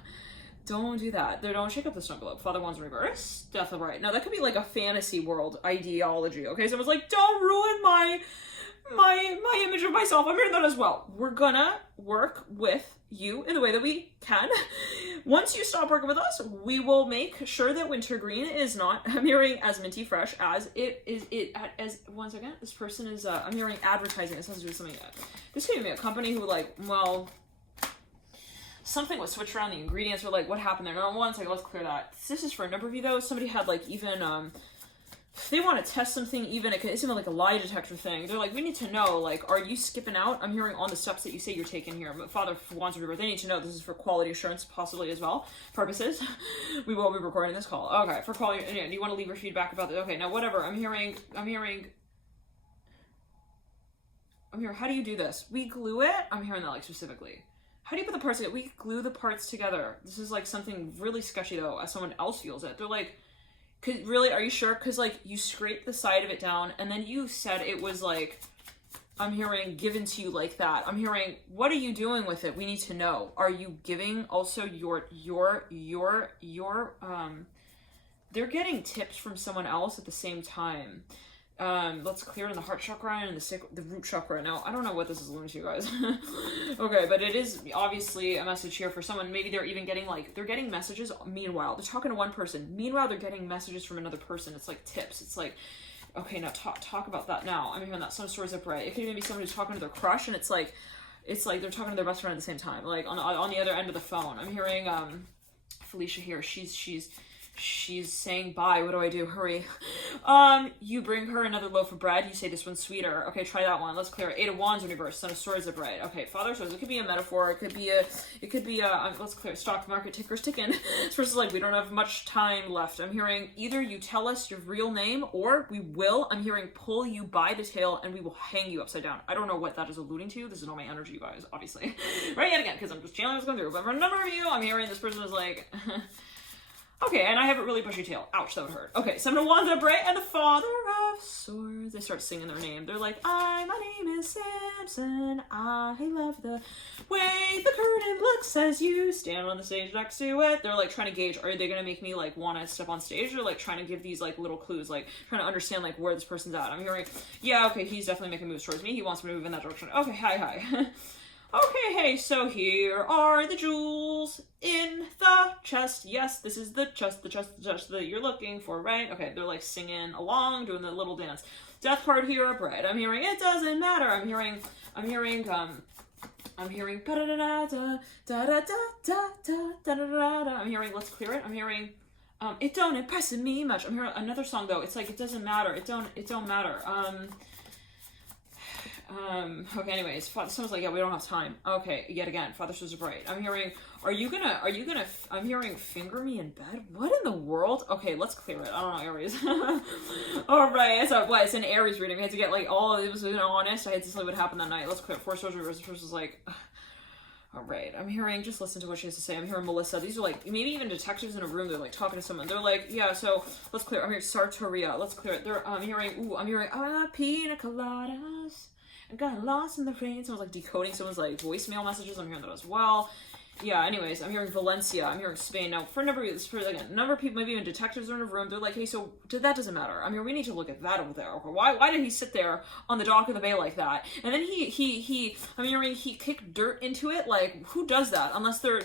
Don't do that. They don't shake up the snow globe. Father Wands in reverse. Death of Right. Now that could be like a fantasy world ideology. Okay, someone's like, don't ruin my image of myself. I'm hearing that as well. We're gonna work with you in the way that we can. Once you stop working with us, we will make sure that wintergreen is not, I'm hearing, as minty fresh as it is. As once again, this person is. I'm hearing advertising. It sounds to do something. This could be a company who like, well, something was switched around the ingredients, or like what happened there. No, one second, let's clear that. This is for a number of you though. Somebody had like even they want to test something, even it's even like a lie detector thing. They're like, we need to know, like, are you skipping out? I'm hearing on the steps that you say you're taking here. Father Wands River, they need to know this is for quality assurance, possibly as well purposes. We will be recording this call. Okay, for quality. Yeah, do you want to leave your feedback about this? Okay, now whatever. I'm hearing. How do you do this? We glue it. I'm hearing that like specifically. How do you put the parts together? We glue the parts together. This is like something really sketchy though, as someone else feels it. They're like, really, are you sure? Because like you scrape the side of it down and then you said it was like, I'm hearing given to you like that. I'm hearing, what are you doing with it? We need to know. Are you giving also they're getting tips from someone else at the same time. Let's clear in the heart chakra and the root chakra. Now, I don't know what this is alluding to, you guys. Okay, but it is obviously a message here for someone. Maybe they're even getting they're getting messages. Meanwhile, they're talking to one person. Meanwhile, they're getting messages from another person. It's like tips. It's like, okay, now talk about that now. I'm hearing that some stories up right. It could even be someone who's talking to their crush, and it's like they're talking to their best friend at the same time, like on the other end of the phone. I'm hearing Felicia here. She's saying bye. What do I do? Hurry. You bring her another loaf of bread. You say this one's sweeter. Okay, try that one. Let's clear it. 8 of Wands in reverse. Son of Swords of bread. Okay, Father of Swords. It could be a metaphor. It could be let's clear it. Stock market ticker's ticking. This person's like, we don't have much time left. I'm hearing either you tell us your real name or we will, I'm hearing, pull you by the tail and we will hang you upside down. I don't know what that is alluding to. This is all my energy, you guys, obviously. Right, yet again, because I'm just channeling what's going through. But for a number of you, I'm hearing this person is like, okay, and I have a really bushy tail. Ouch, that would hurt. Okay, 7 of Wands upright and the Father of Swords. They start singing their name. They're like, my name is Samson. I love the way the curtain looks as you stand on the stage next to it. They're like trying to gauge, are they going to make me like want to step on stage, or like trying to give these like little clues, like trying to understand like where this person's at. I'm hearing, yeah, okay, he's definitely making moves towards me. He wants me to move in that direction. Okay, hi. Okay, hey, so here are the jewels in the chest. Yes, this is the chest that you're looking for, right? Okay, they're like singing along, doing the little dance. Death card here upright. I'm hearing, it doesn't matter. I'm hearing I'm hearing, let's clear it. I'm hearing, it don't impress me much. I'm hearing another song though. It's like, it doesn't matter. It don't matter. Okay, anyways, someone's like, yeah, we don't have time. Okay, yet again, Father Swords of Bright. I'm hearing, are you gonna, I'm hearing finger me in bed? What in the world? Okay, let's clear it. I don't know, Aries. Alright, it's an Aries reading. We had to get like all of it was honest. I had to tell you what happened that night. Let's clear it. 4 Swords reverse. The first was like, alright, I'm hearing, just listen to what she has to say. I'm hearing Melissa. These are like, maybe even detectives in a room. They're like talking to someone. They're like, yeah, so let's clear it. I'm hearing Sartoria. Let's clear it. I'm hearing, pina coladas. I got lost in the rain. Someone's like decoding someone's like voicemail messages. I'm hearing that as well. Yeah, anyways, I'm hearing Valencia. I'm hearing Spain. Now, for a number of people, maybe even detectives are in a room. They're like, hey, so that doesn't matter. I mean, we need to look at that over there. Okay, why did he sit there on the dock of the bay like that? And then he kicked dirt into it. Like, who does that? Unless they're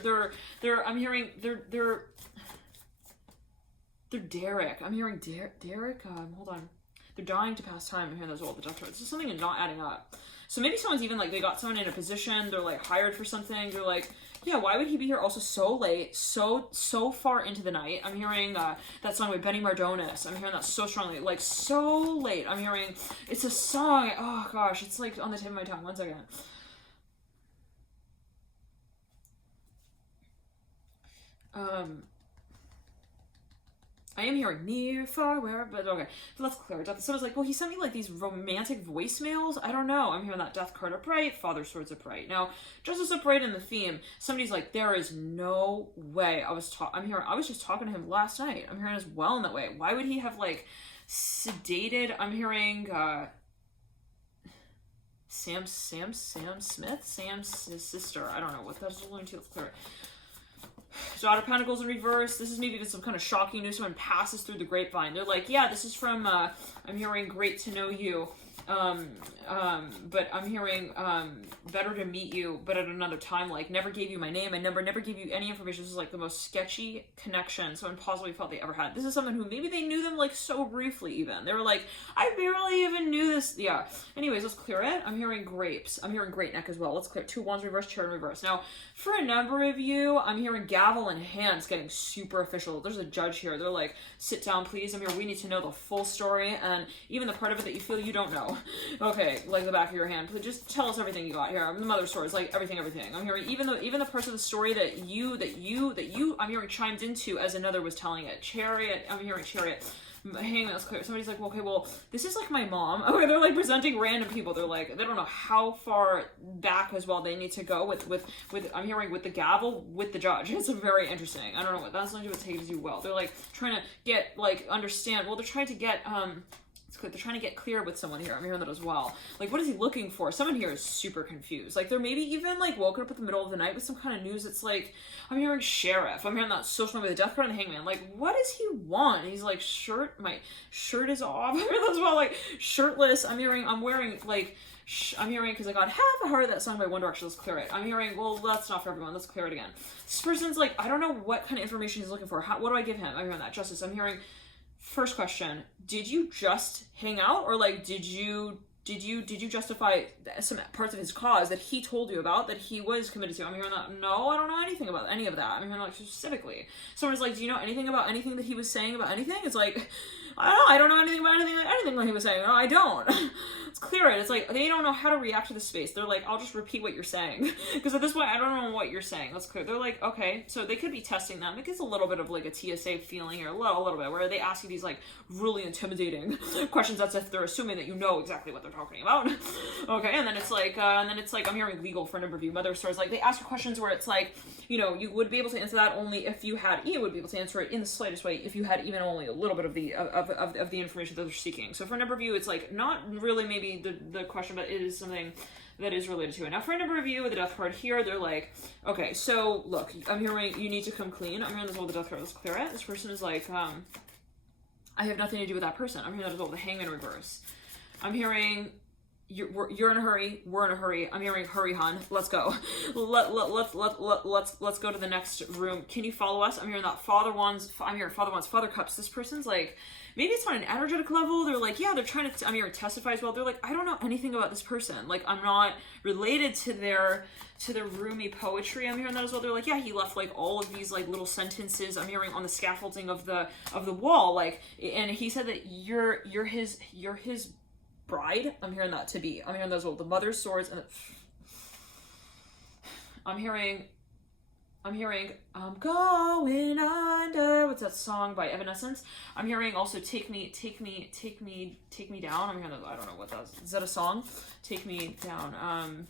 They're Derek. I'm hearing Derek. Hold on. They're dying to pass time. I'm hearing those all the death cards. This is something not adding up. So maybe someone's even like, they got someone in a position, they're like hired for something. They're like, yeah, why would he be here also so late, so far into the night? I'm hearing that song by Benny Mardones. I'm hearing that so strongly, like so late. I'm hearing, it's a song, oh gosh, it's like on the tip of my tongue. One second. I am hearing near, far, where, but okay. So let's clear it up. Someone's like, well, he sent me like these romantic voicemails. I don't know. I'm hearing that Death card upright, Father Swords upright. Now, Justice upright in the theme. Somebody's like, there is no way. I was just talking to him last night. I'm hearing as well in that way. Why would he have like sedated? I'm hearing Sam Smith, Sam's sister. I don't know what that's alluding to. Let's clear it. So Out of Pentacles in reverse. This is maybe even some kind of shocking news. Someone passes through the grapevine. They're like, yeah, this is from, I'm hearing great to know you. But I'm hearing, better to meet you, but at another time, like, never gave you my name, my number, never gave you any information. This is like the most sketchy connection someone possibly felt they ever had. This is someone who maybe they knew them like so briefly even. They were like, I barely even knew this. Yeah. Anyways, let's clear it. I'm hearing grapes. I'm hearing great neck as well. Let's clear it. 2 wands reverse, chair in reverse. Now, for a number of you, I'm hearing gavel in hands getting super official. There's a judge here. They're like, sit down, please. I'm here. We need to know the full story and even the part of it that you feel you don't know. Okay, like the back of your hand. Please just tell us everything you got here. I'm the Mother of Swords, like everything. I'm hearing even the parts of the story that you I'm hearing chimed into as another was telling it. Chariot. I'm hearing Chariot. Hangman, that's clear. Somebody's like, well, okay, well, this is like my mom. Okay, they're like presenting random people. They're like, they don't know how far back as well they need to go with I'm hearing with the gavel, with the judge. It's very interesting. I don't know what that's going to do with take it as you will. They're like trying to get, like, understand. Well, they're trying to get, they're trying to get clear with someone here. I'm hearing that as well. Like, what is he looking for? Someone here is super confused. Like, they're maybe even, like, woken up in the middle of the night with some kind of news that's like, I'm hearing sheriff. I'm hearing that so strong with the death card and the hangman. Like, what does he want? And he's like, my shirt is off. I'm hearing that as well, like, shirtless. I'm wearing, like, I'm hearing, because I got half a heart of that song by One Direction. Let's clear it. I'm hearing, well, that's not for everyone. Let's clear it again. This person's like, I don't know what kind of information he's looking for. What do I give him? I'm hearing that. Justice. I'm hearing, first question, did you just hang out, or like did you justify some parts of his cause that he told you about that he was committed to? I'm hearing that, no, I don't know anything about any of that. I'm hearing like specifically. Someone's like, do you know anything about anything that he was saying about anything? It's like, I don't know anything about anything that he was saying. No, I don't. Let's clear it. It's like, they don't know how to react to the space. They're like, I'll just repeat what you're saying. Because at this point, I don't know what you're saying. Let's clear. They're like, okay, so they could be testing them. It gets a little bit of like a TSA feeling here, a little bit, where they ask you these like really intimidating questions as if they're assuming that you know exactly what they're talking about. Okay, and then it's like, I'm hearing legal for a number of you. Mother of Swords, like they ask you questions where it's like, you know, you would be able to answer that only if you would be able to answer it in the slightest way if you had even only a little bit of the information that they're seeking. So for a number of you, it's like not really maybe the question, but it is something that is related to it. Now for a number of you with the death card here, they're like, okay, so look, I'm hearing you need to come clean. I'm hearing this all with the death card. Let's clear it. This person is like, I have nothing to do with that person. I'm hearing that as well with the hangman reverse. I'm hearing you're in a hurry. We're in a hurry. I'm hearing hurry, hon. Let's go. Let's go to the next room. Can you follow us? I'm hearing that Father Wands. I'm hearing Father Wands, Father Cups. This person's like, maybe it's on an energetic level. They're like, yeah, they're trying to, I'm hearing testify as well. They're like, I don't know anything about this person. Like, I'm not related to their roomy poetry. I'm hearing that as well. They're like, yeah, he left like all of these like little sentences. I'm hearing on the scaffolding of the wall. Like, and he said that you're his bride. I'm hearing that to be. I'm hearing those all the Mother's Swords, and I'm hearing I'm going under. What's that song by Evanescence? I'm hearing also take me down. I'm hearing that, I don't know what that is. That a song? Take me down.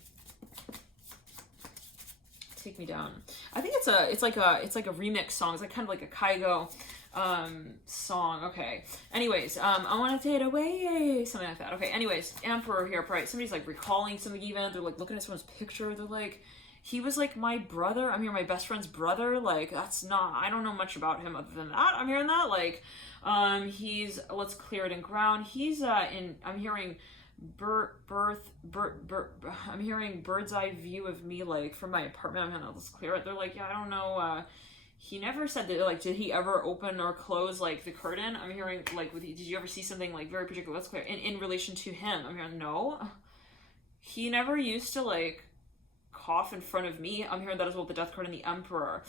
Take me down. I think it's like a remix song. It's like kind of like a Kygo song. Okay, anyways, I want to take it away, something like that. Okay, anyways, Emperor here, right? Somebody's like recalling something, even they're like looking at someone's picture. They're like, he was like my brother. I'm hearing my best friend's brother. Like, that's not, I don't know much about him other than that. I'm hearing that, like, he's, let's clear it in ground. He's I'm hearing I'm hearing bird's eye view of me, like from my apartment. I'm gonna, let's clear it. They're like, yeah, I don't know, he never said that, like, did he ever open or close, like, the curtain? I'm hearing, like, did you ever see something, like, very particular? That's clear. In relation to him, I'm hearing, no. He never used to, like, cough in front of me. I'm hearing that as well, the death card and the Emperor.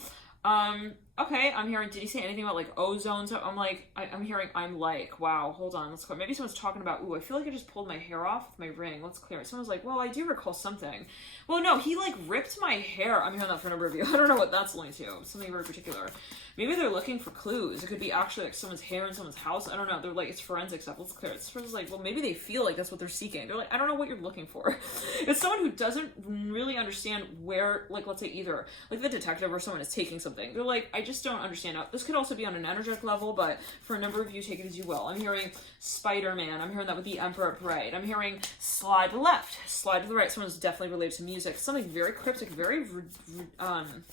Okay, I'm hearing, did he say anything about, like, ozone? So I'm like, I'm hearing, I'm like, wow, hold on, let's clear. Maybe someone's talking about, ooh, I feel like I just pulled my hair off with my ring. Let's clear it. Someone's like, well, I do recall something. Well, no, he, like, ripped my hair. I'm hearing that for a number of you. I don't know what that's linked to. Something very particular. Maybe they're looking for clues. It could be actually, like, someone's hair in someone's house. I don't know. They're like, it's forensic stuff. Let's clear it. This person's like, well, maybe they feel like that's what they're seeking. They're like, I don't know what you're looking for. It's someone who doesn't really understand where, like, let's say either, like, the detective or someone is taking something. They're like, I just don't understand. Now, this could also be on an energetic level, but for a number of you, take it as you will. I'm hearing Spider-Man. I'm hearing that with the Emperor upright. I'm hearing slide to the left, slide to the right. Someone's definitely related to music. Something very cryptic, very, I'm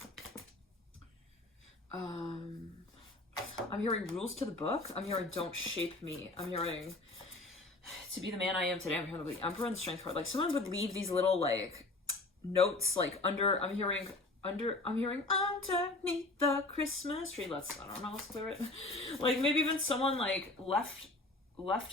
hearing rules to the book. I'm hearing don't shape me. I'm hearing to be the man I am today. I'm hearing the Emperor and the Strength card. Like, someone would leave these little, like, notes, like, under, I'm hearing underneath the Christmas tree. I don't know, let's clear it. Like, maybe even someone, like, left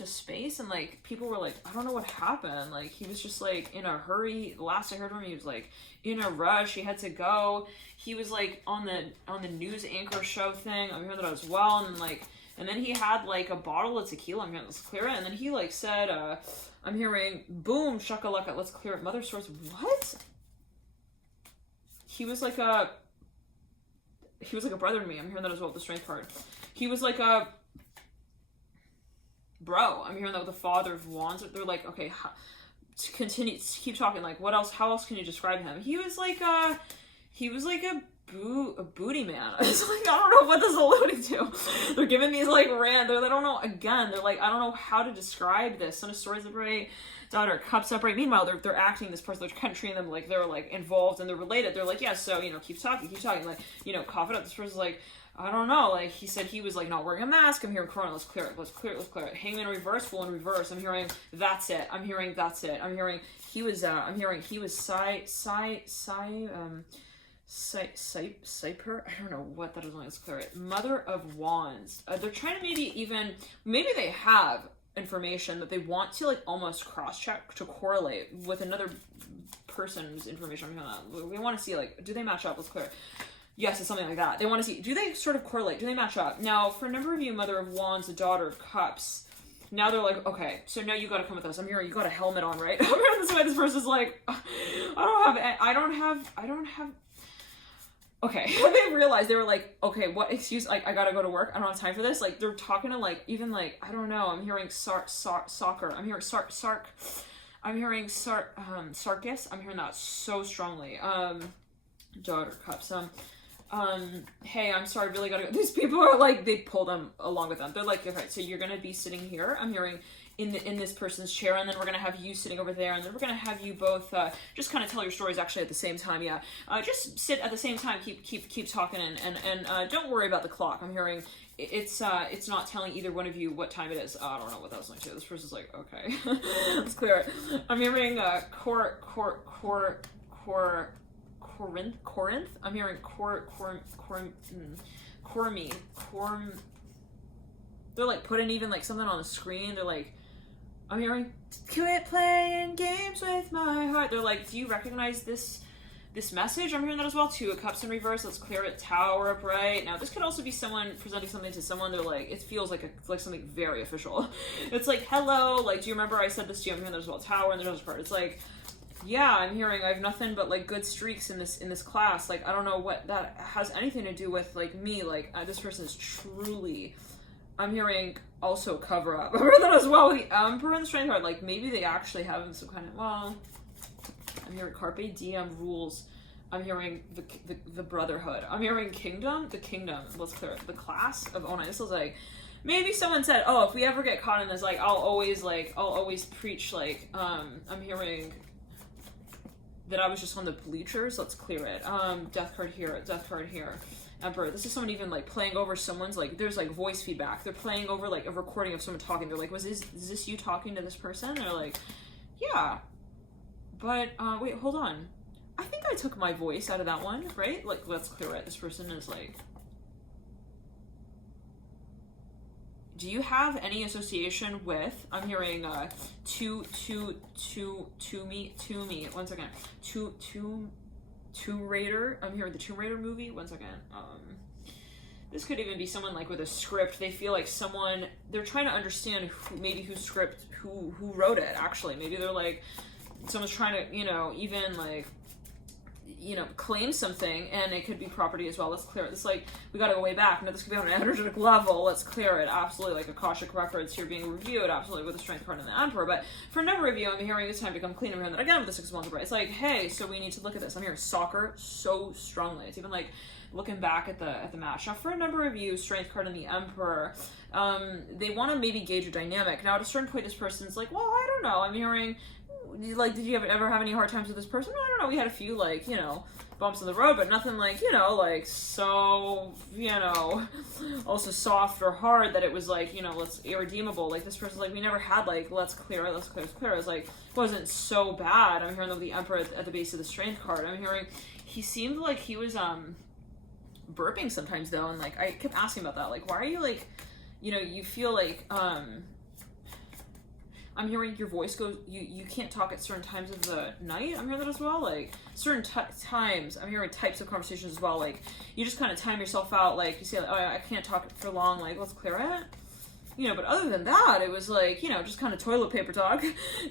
a space and, like, people were like, I don't know what happened. Like, he was just, like, in a hurry. Last I heard from him, he was, like, in a rush. He had to go. He was, like, on the news anchor show thing. I'm hearing that as well. And, like, and then he had, like, a bottle of tequila. I'm hearing, let's clear it. And then he, like, said, I'm hearing, boom, shakalaka, let's clear it. Mother Source, what? He was like a brother to me. I'm hearing that as well with the Strength card. He was like a bro. I'm hearing that with the Father of Wands. They're like, okay, keep talking. Like, what else? How else can you describe him? He was like a booty man. It's like, I don't know what this is alluding to. They're giving these, like, they don't know, again, they're like, I don't know how to describe this. Son of Swords upright, Daughter Cups upright. Meanwhile, they're acting this person, they're kind of treating them like they're, like, involved and they're related. They're like, yeah, so, you know, keep talking, like, you know, cough it up. This person's like, I don't know, like, he said he was, like, not wearing a mask. I'm hearing Corona, let's clear it. Hangman in reverse, Fool in reverse. I'm hearing, that's it. I'm hearing, he was Cyper, I don't know what that is. Let's clear it. Mother of Wands. They're trying to maybe they have information that they want to, like, almost cross-check to correlate with another person's information. We want to see, like, do they match up? Let's clear it. Yes, it's something like that. They want to see, do they sort of correlate? Do they match up? Now, for a number of you, Mother of Wands, the Daughter of Cups, now they're like, okay, so now you gotta come with us. I'm hearing you got a helmet on, right? I'm hearing this way. This person's like, I don't have. Okay, they realized, they were like, okay, what excuse, like, I gotta go to work, I don't have time for this. Like, they're talking to, like, even, like, I don't know, I'm hearing soccer, I'm hearing Sarkis, I'm hearing that so strongly. Daughter Cups, hey, I'm sorry, I really gotta go. These people are like, they pull them along with them. They're like, okay, so you're gonna be sitting here, I'm hearing, in this person's chair, and then we're gonna have you sitting over there, and then we're gonna have you both just kind of tell your stories actually at the same time. Yeah, just sit at the same time, keep talking, and don't worry about the clock. I'm hearing it's not telling either one of you what time it is. I don't know what that was like too. This person's like, okay, let's clear it. I'm hearing Corinth. I'm hearing they're like putting even like something on the screen. They're like, I'm hearing, quit playing games with my heart. They're like, do you recognize this message? I'm hearing that as well. Two of Cups in reverse. Let's clear it. Tower upright. Now this could also be someone presenting something to someone. They're like, it feels like something very official. It's like, hello, like, do you remember I said this to you? I'm hearing that as well. Tower and the other part. It's like, yeah, I'm hearing I have nothing but like good streaks in this class. Like, I don't know what that has anything to do with like me. Like, this person is truly, I'm hearing also cover up. I heard that as well with the Emperor and the Strength card. Like, maybe they actually have some kind of, well, I'm hearing Carpe Diem rules. I'm hearing the Brotherhood. I'm hearing Kingdom, the Kingdom. Let's clear it. The class of 09. This is like, maybe someone said, oh, if we ever get caught in this, like, I'll always preach, like, I'm hearing that I was just on the bleachers. Let's clear it. Death card here, Emperor. This is someone even like playing over someone's, like, there's like voice feedback. They're playing over like a recording of someone talking. They're like, is this you talking to this person? They're like, yeah, but wait, hold on. I think I took my voice out of that one, right? Like, let's clear it. This person is like, do you have any association with, I'm hearing to me, one second, Tomb Raider, I'm hearing the Tomb Raider movie, one second, this could even be someone like with a script. They feel like someone, they're trying to understand who wrote it, actually. Maybe they're like, someone's trying to, even like, claim something, and it could be property as well. Let's clear it. This, like, we gotta go way back. Now, this could be on an energetic level. Let's clear it. Absolutely, like Akashic records here being reviewed, absolutely, with the Strength card and the Emperor. But for a number of you, I'm hearing it's time to come clean. I'm hearing that again with the Six of Wands. It's like, hey, so we need to look at this. I'm hearing soccer so strongly. It's even like looking back at the match. Now, for a number of you, Strength card and the Emperor, they want to maybe gauge your dynamic. Now, at a certain point, this person's like, well, I don't know. I'm hearing, like, did you ever have any hard times with this person? I don't know. We had a few, like, bumps in the road, but nothing like, like, so, also soft or hard that it was like, let's irredeemable. Like, this person's like, we never had, like, let's clear it. It was like, it wasn't so bad. I'm hearing the Emperor at the base of the Strength card. I'm hearing he seemed like he was, burping sometimes, though, and, like, I kept asking about that. Like, why are you, like, you feel like, I'm hearing your voice goes, you can't talk at certain times of the night. I'm hearing that as well. Like, certain times, I'm hearing types of conversations as well. Like, you just kind of time yourself out. Like, you say, like, oh, I can't talk for long. Like, let's clear it. But other than that, it was like, just kind of toilet paper talk.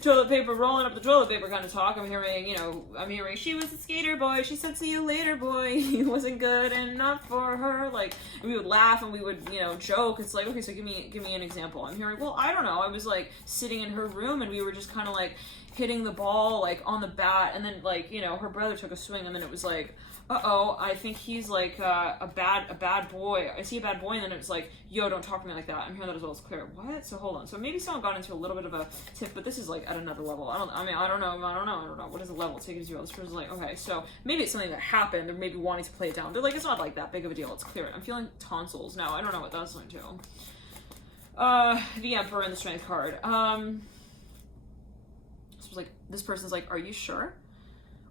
Toilet paper, rolling up the toilet paper kind of talk. I'm hearing, she was a skater boy. She said, see you later, boy. He wasn't good and not for her. Like, and we would laugh and we would, joke. It's like, okay, so give me an example. I'm hearing, well, I don't know. I was like sitting in her room and we were just kind of like hitting the ball like on the bat. And then like, her brother took a swing and then it was like, uh-oh, I think he's like a bad boy. I see a bad boy, and then it's like, yo, don't talk to me like that. I'm hearing that as well as clear. What? So hold on. So maybe someone got into a little bit of a tip, but this is like at another level. I don't know. What is the level? Take it as you will. This person's like, okay, so maybe it's something that happened. They're maybe wanting to play it down. They're like, it's not like that big of a deal. Let's clear it. I'm feeling tonsils. Now, I don't know what that's going to. The Emperor and the Strength card. This person's like, are you sure?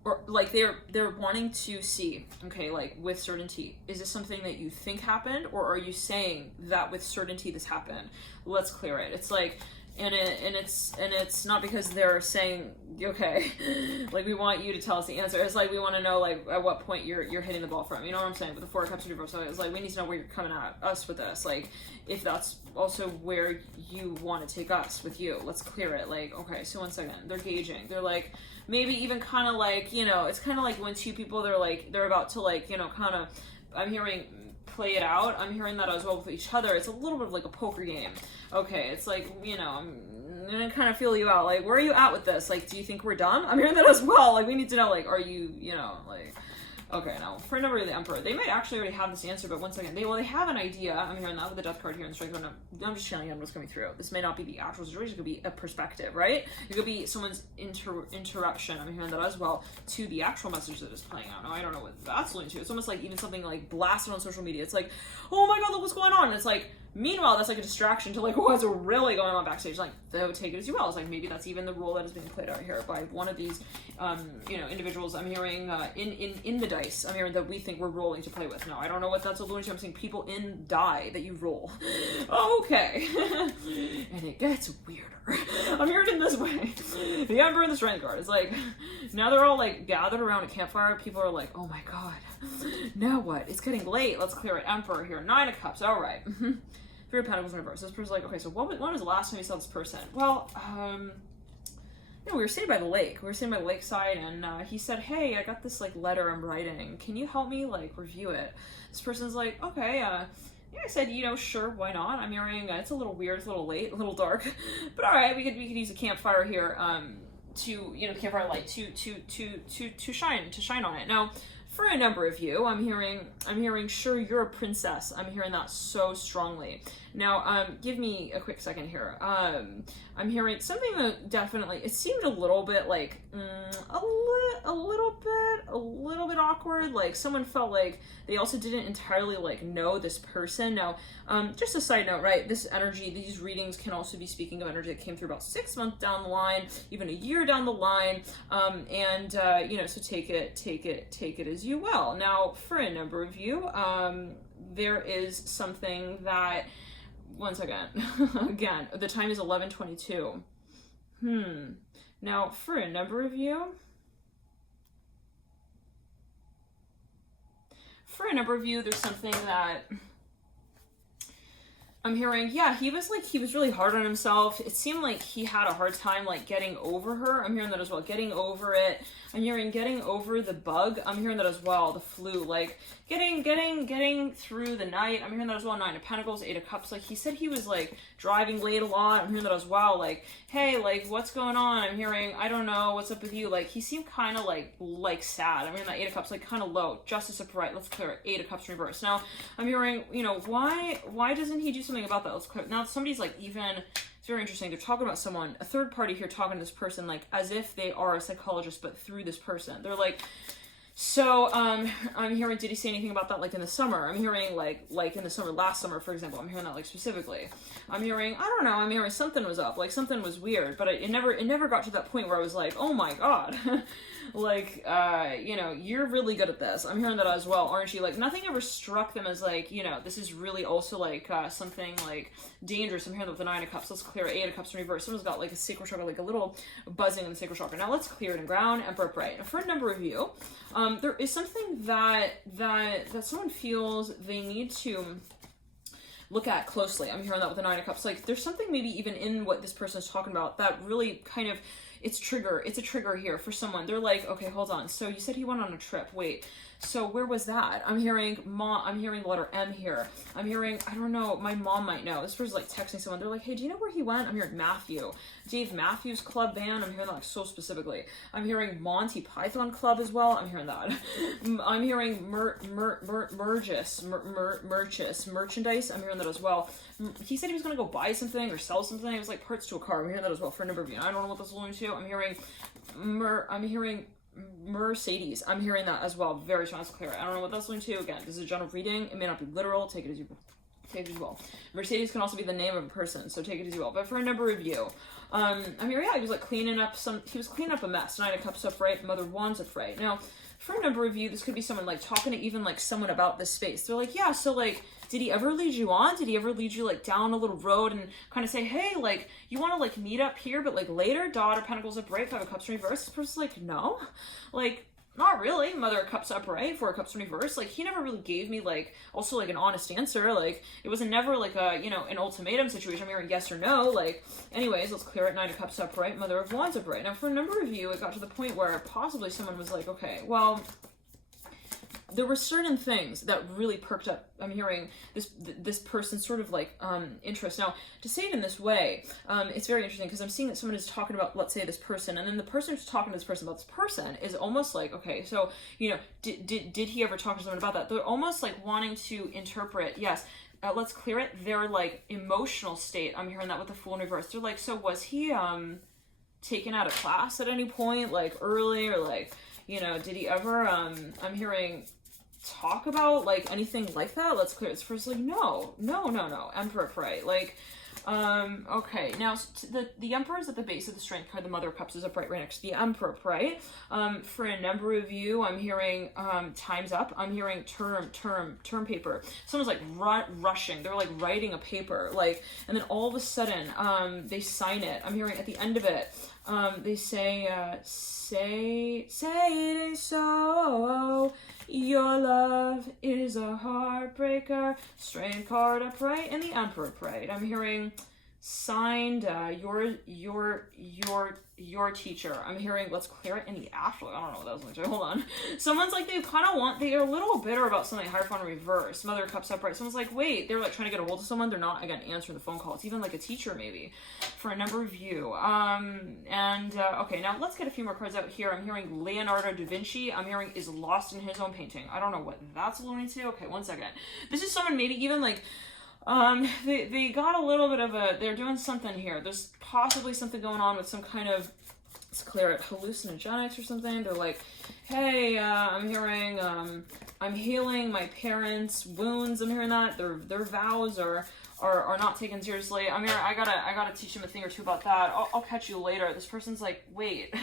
Or like they're wanting to see, okay, like with certainty, is this something that you think happened, or are you saying that with certainty this happened? Let's clear it. It's like, and it's not because they're saying, okay, like we want you to tell us the answer. It's like we want to know like at what point you're hitting the ball from. You know what I'm saying? With the Four of Cups reverse, so it's like we need to know where you're coming at us with this. Like if that's also where you want to take us with you. Let's clear it. Like, okay, so one second, they're gauging. They're like, maybe even kind of like, it's kind of like when two people, they're about to like, kind of, I'm hearing play it out. I'm hearing that as well with each other. It's a little bit of like a poker game. Okay, it's like, I'm gonna kind of feel you out. Like, where are you at with this? Like, do you think we're done? I'm hearing that as well. Like, we need to know, like, are you, like, okay, now, for a number of the Emperor, they might actually already have this answer, but one second, they have an idea. I'm hearing that with the Death card here in the Strength card. I'm just telling you what's coming through. This may not be the actual situation. It could be a perspective, right? It could be someone's interruption. I'm hearing that as well to the actual message that is playing out. Now, I don't know what that's leading to. It's almost like even something like blasted on social media. It's like, oh my God, look what's going on. And it's like, meanwhile, that's like a distraction to like what's really going on backstage. Like, they would take it as you will. It's like maybe that's even the role that is being played out here by one of these, individuals. I'm hearing in the dice. I'm hearing that we think we're rolling to play with. No, I don't know what that's alluding to. I'm saying people in die that you roll. Okay, and it gets weirder. I'm hearing it in this way. The Emperor and the Strength card. It's like now they're all like gathered around a campfire. People are like, oh my God, now what? It's getting late. Let's clear it. Emperor here. 9 of Cups. All right. Three of Pentacles in reverse. This person's like, okay, so when was the last time you saw this person? Well, we were sitting by the lake. We were sitting by the lakeside, and he said, hey, I got this like letter I'm writing. Can you help me like review it? This person's like, okay, yeah, I said, sure, why not? I'm hearing it's a little weird, it's a little late, a little dark, but all right, we could use a campfire here, to campfire light to shine on it. Now, for a number of you, I'm hearing, sure, you're a princess. I'm hearing that so strongly. Now, give me a quick second here. I'm hearing something that definitely, it seemed a little bit like, a little bit awkward. Like someone felt like they also didn't entirely like know this person. Now, just a side note, right? This energy, these readings can also be speaking of energy that came through about 6 months down the line, even a year down the line. So take it as you will. Now, for a number of you, there is something that one second. Again, the time is 11:22. Now, for a number of you, there's something that I'm hearing, yeah, he was really hard on himself. It seemed like he had a hard time, like, getting over her. I'm hearing that as well, getting over it. I'm hearing getting over the bug. I'm hearing that as well, the flu, like, getting through the night. I'm hearing that as well, 9 of Pentacles, 8 of Cups. Like, he said he was, like, driving late a lot. I'm hearing that as well, like, hey, like, what's going on? I'm hearing, I don't know, what's up with you? Like, he seemed kind of, like, sad. I'm hearing that 8 of Cups, like, kind of low. Justice upright. Let's clear it. 8 of Cups reverse. Now, I'm hearing, you know, why doesn't he do something about that? Let's clear it. Now, somebody's, like, even... It's very interesting. They're talking about someone, a third party here talking to this person, like, as if they are a psychologist, but through this person. They're like, so, I'm hearing, did he say anything about that, like, in the summer? I'm hearing, like in the summer, last summer, for example, I'm hearing that, like, specifically. I'm hearing, I don't know, I'm hearing something was up, like, something was weird, but it never got to that point where I was like, oh my god. Like, you know, you're really good at this. I'm hearing that as well, aren't you? Like, nothing ever struck them as, like, you know, this is really also, like, something, like, dangerous. I'm hearing that with the 9 of Cups. Let's clear 8 of Cups in reverse. Someone's got, like, a sacral chakra, like, a little buzzing in the sacral chakra. Now, let's clear it in ground, Emperor upright. Now, for a number of you, there is something that someone feels they need to look at closely. I'm hearing that with the 9 of Cups. Like, there's something maybe even in what this person is talking about that really kind of... It's a trigger here for someone. They're like, okay, hold on. So you said he went on a trip. Wait, so where was that? I'm hearing I'm hearing the letter M here. I'm hearing, I don't know, my mom might know. This person's like texting someone. They're like, hey, do you know where he went? I'm hearing Matthew. Dave Matthews Club Band. I'm hearing that, like, so specifically. I'm hearing Monty Python Club as well. I'm hearing that. I'm hearing merchandise. I'm hearing that as well. He said he was going to go buy something or sell something. It was like parts to a car. I'm hearing that as well for a number of you. I don't know what this is alluding to. I'm hearing Mercedes. I'm hearing that as well. Very strong. That's clear. I don't know what that's alluding to. Again, this is a general reading. It may not be literal. Take it as you will. Mercedes can also be the name of a person, so take it as you will. But for a number of you, I'm hearing, yeah, he was like cleaning up a mess. 9 of Cups upright, Mother of Wands upright. Now, for a number of you, this could be someone, like, talking to even, like, someone about this space. They're like, yeah, so, like, did he ever lead you on? Did he ever lead you, like, down a little road and kind of say, hey, like, you want to, like, meet up here, but, like, later? Daughter of Pentacles upright, 5 of Cups reverse. This person's like, no. Like, not really. Mother of Cups upright, 4 of Cups reverse. Like, he never really gave me, like, also, like, an honest answer. Like, it was never, like, a, you know, an ultimatum situation. I'm hearing yes or no. Like, anyways, let's clear it. 9 of Cups upright, Mother of Wands upright. Now, for a number of you, it got to the point where possibly someone was like, okay, well... There were certain things that really perked up. I'm hearing this person's sort of, like, interest. Now, to say it in this way, it's very interesting because I'm seeing that someone is talking about, let's say, this person, and then the person who's talking to this person about this person is almost like, okay, so, you know, did he ever talk to someone about that? They're almost like wanting to interpret, yes, let's clear it, their, like, emotional state. I'm hearing that with the Fool in reverse. They're like, so was he taken out of class at any point, like, early, or, like, you know, did he ever, I'm hearing... talk about, like, anything like that? Let's clear it. It's first, like, no. Emperor upright. Like, okay. Now, the Emperor is at the base of the Strength card. The Mother of Cups is upright right next to the Emperor upright. For a number of you, I'm hearing, time's up. I'm hearing term paper. Someone's, like, rushing. They're, like, writing a paper. Like, and then all of a sudden, they sign it. I'm hearing at the end of it, they say it ain't so. Your love is a heartbreaker. Strength card upright and the Emperor upright. I'm hearing signed your teacher. I'm hearing let's clear it in the afterlife. I don't know what that was like. Hold on. Someone's like they are a little bitter about something. Hierophant in reverse. Mother of Cups upright. Someone's like wait, they're like trying to get a hold of someone. They're not again answering the phone call. It's even like a teacher maybe for a number of you. Okay, now let's get a few more cards out here. I'm hearing Leonardo da Vinci. I'm hearing is lost in his own painting. I don't know what that's alluding to. Okay, one second. This is someone maybe even like they got a little bit of they're doing something here. There's possibly something going on with some kind of, let's clear it, hallucinogenics or something. They're like, hey, I'm hearing, I'm healing my parents' wounds. I'm hearing that their vows are not taken seriously. I'm here. I gotta teach them a thing or two about that. I'll catch you later. This person's like, wait,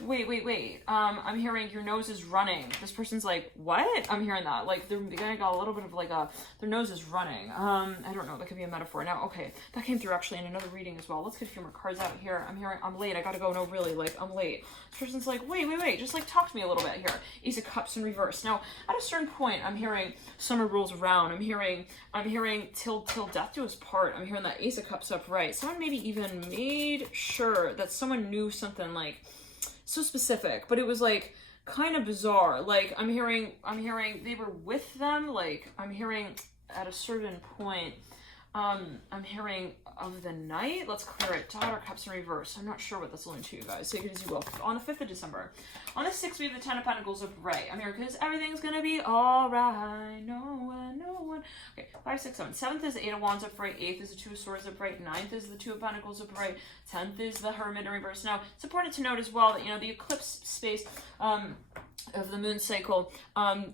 wait. I'm hearing your nose is running. This person's like, what? I'm hearing that. Like, they're gonna got a little bit of like their nose is running. I don't know. That could be a metaphor. Now, okay, that came through actually in another reading as well. Let's get a few more cards out here. I'm hearing, I'm late. I gotta go. No, really, like, I'm late. This person's like, wait. Just like talk to me a little bit here. Ace of Cups in reverse. Now, at a certain point, I'm hearing summer rolls around. I'm hearing till death do us part. I'm hearing that Ace of Cups upright. Someone maybe even made sure that someone knew something like so specific, but it was like kind of bizarre. Like I'm hearing they were with them. Like I'm hearing at a certain point, I'm hearing of the night. Let's clear it. Daughter Cups in reverse. I'm not sure what that's alluding to, you guys. Take it as you will. On the 5th of December. On the 6th, we have the 10 of Pentacles upright. I'm here because everything's gonna be all right. No one. Okay, 5, 6, 7. 7th is the 8 of Wands upright. 8th is the 2 of Swords upright. 9th is the 2 of Pentacles upright. 10th is the Hermit in reverse. Now, it's important to note as well that, you know, the eclipse space, of the moon cycle,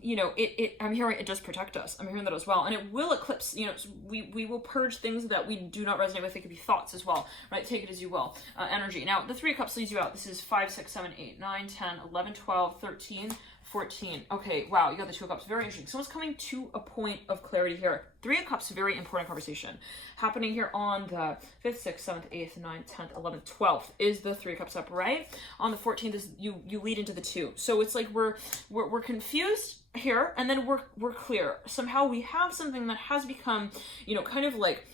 you know, I'm hearing it does protect us. I'm hearing that as well. And it will eclipse, you know, we will purge things that we do not resonate with. It could be thoughts as well, right? Take it as you will. Energy. Now, the 3 of Cups leads you out. This is 5, 6, 7, 8, 9, 10, 11, 12, 13, 14. Okay, wow, you got the 2 of Cups. Very interesting. Someone's coming to a point of clarity here. 3 of Cups, very important conversation happening here on the 5th, 6th, 7th, 8th, 9th, 10th, 11th, 12th is the 3 of Cups upright. On the 14th is you lead into the 2. So it's like we're confused here, and then we're clear. Somehow we have something that has become, you know, kind of like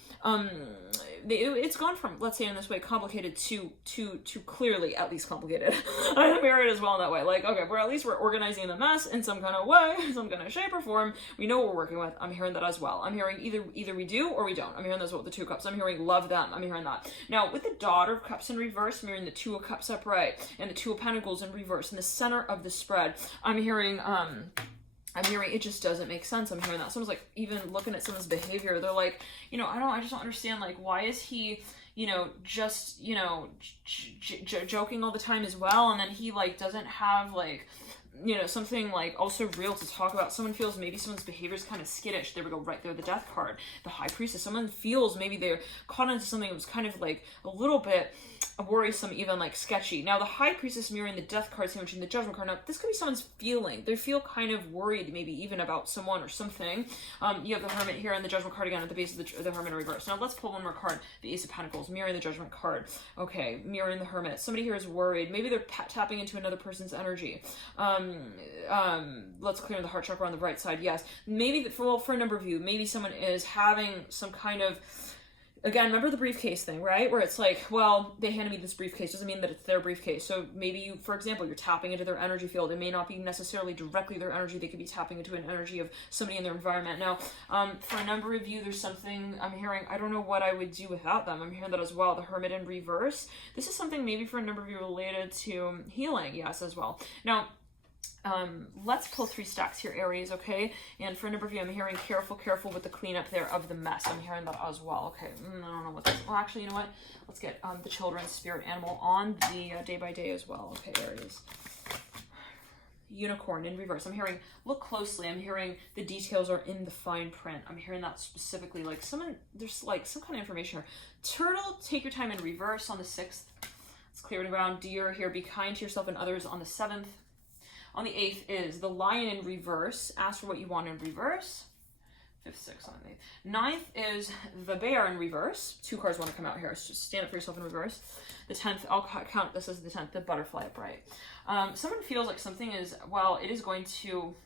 it's gone from, let's say in this way, complicated to clearly at least complicated. I'm married as well in that way. Like, okay, we're organizing the mess in some kind of way, some kind of shape or form. We know what we're working with. I'm hearing that as well. I'm hearing either we do or we don't. I'm hearing that's what the 2 of Cups. I'm hearing love them. I'm hearing that. Now, with the Daughter of Cups in reverse, I'm hearing the 2 of Cups upright and the 2 of Pentacles in reverse in the center of the spread. I'm hearing it just doesn't make sense. I'm hearing that. Someone's like even looking at someone's behavior. They're like, you know, I just don't understand. Like, why is he, you know, just, you know, joking all the time as well? And then he like doesn't have like, you know, something like also real to talk about. Someone feels maybe someone's behavior is kind of skittish. There we go, right there, the Death card, the High Priestess. Someone feels maybe they're caught into something that was kind of like a little bit worrisome, even like sketchy. Now the High Priestess mirroring the Death card sandwich in the Judgment card. Now this could be someone's feeling. They feel kind of worried, maybe even about someone or something. You have the Hermit here and the Judgment card again at the base of the Hermit in reverse. Now let's pull one more card. The Ace of Pentacles mirroring the Judgment card. Okay, mirroring the Hermit. Somebody here is worried. Maybe they're tapping into another person's energy. Let's clear the heart chakra on the right side. Yes, maybe for a number of you, maybe someone is having some kind of, again, remember the briefcase thing, right? Where it's like, well, they handed me this briefcase, doesn't mean that it's their briefcase. So maybe you, for example, you're tapping into their energy field. It may not be necessarily directly their energy. They could be tapping into an energy of somebody in their environment. Now, for a number of you, there's something I'm hearing, I don't know what I would do without them. I'm hearing that as well. The Hermit in reverse. This is something maybe for a number of you related to healing, yes, as well. Now, let's pull 3 stacks here, Aries, okay? And for a number of you, I'm hearing careful with the cleanup there of the mess. I'm hearing that as well, okay? I don't know what this, well, actually, you know what? Let's get the children's spirit animal on the day by day as well, okay, Aries. Unicorn in reverse. I'm hearing, look closely. I'm hearing the details are in the fine print. I'm hearing that specifically, like there's like some kind of information here. Turtle, take your time in reverse on the 6th. Let's clear the ground. Deer here, be kind to yourself and others on the 7th. On the 8th is the Lion in reverse. Ask for what you want in reverse. 5th, 6th, on the 8th. 9th is the Bear in reverse. 2 cards want to come out here. So just stand up for yourself in reverse. The 10th, I'll count this as the 10th, the Butterfly upright. Someone feels like something is, well, it is going to,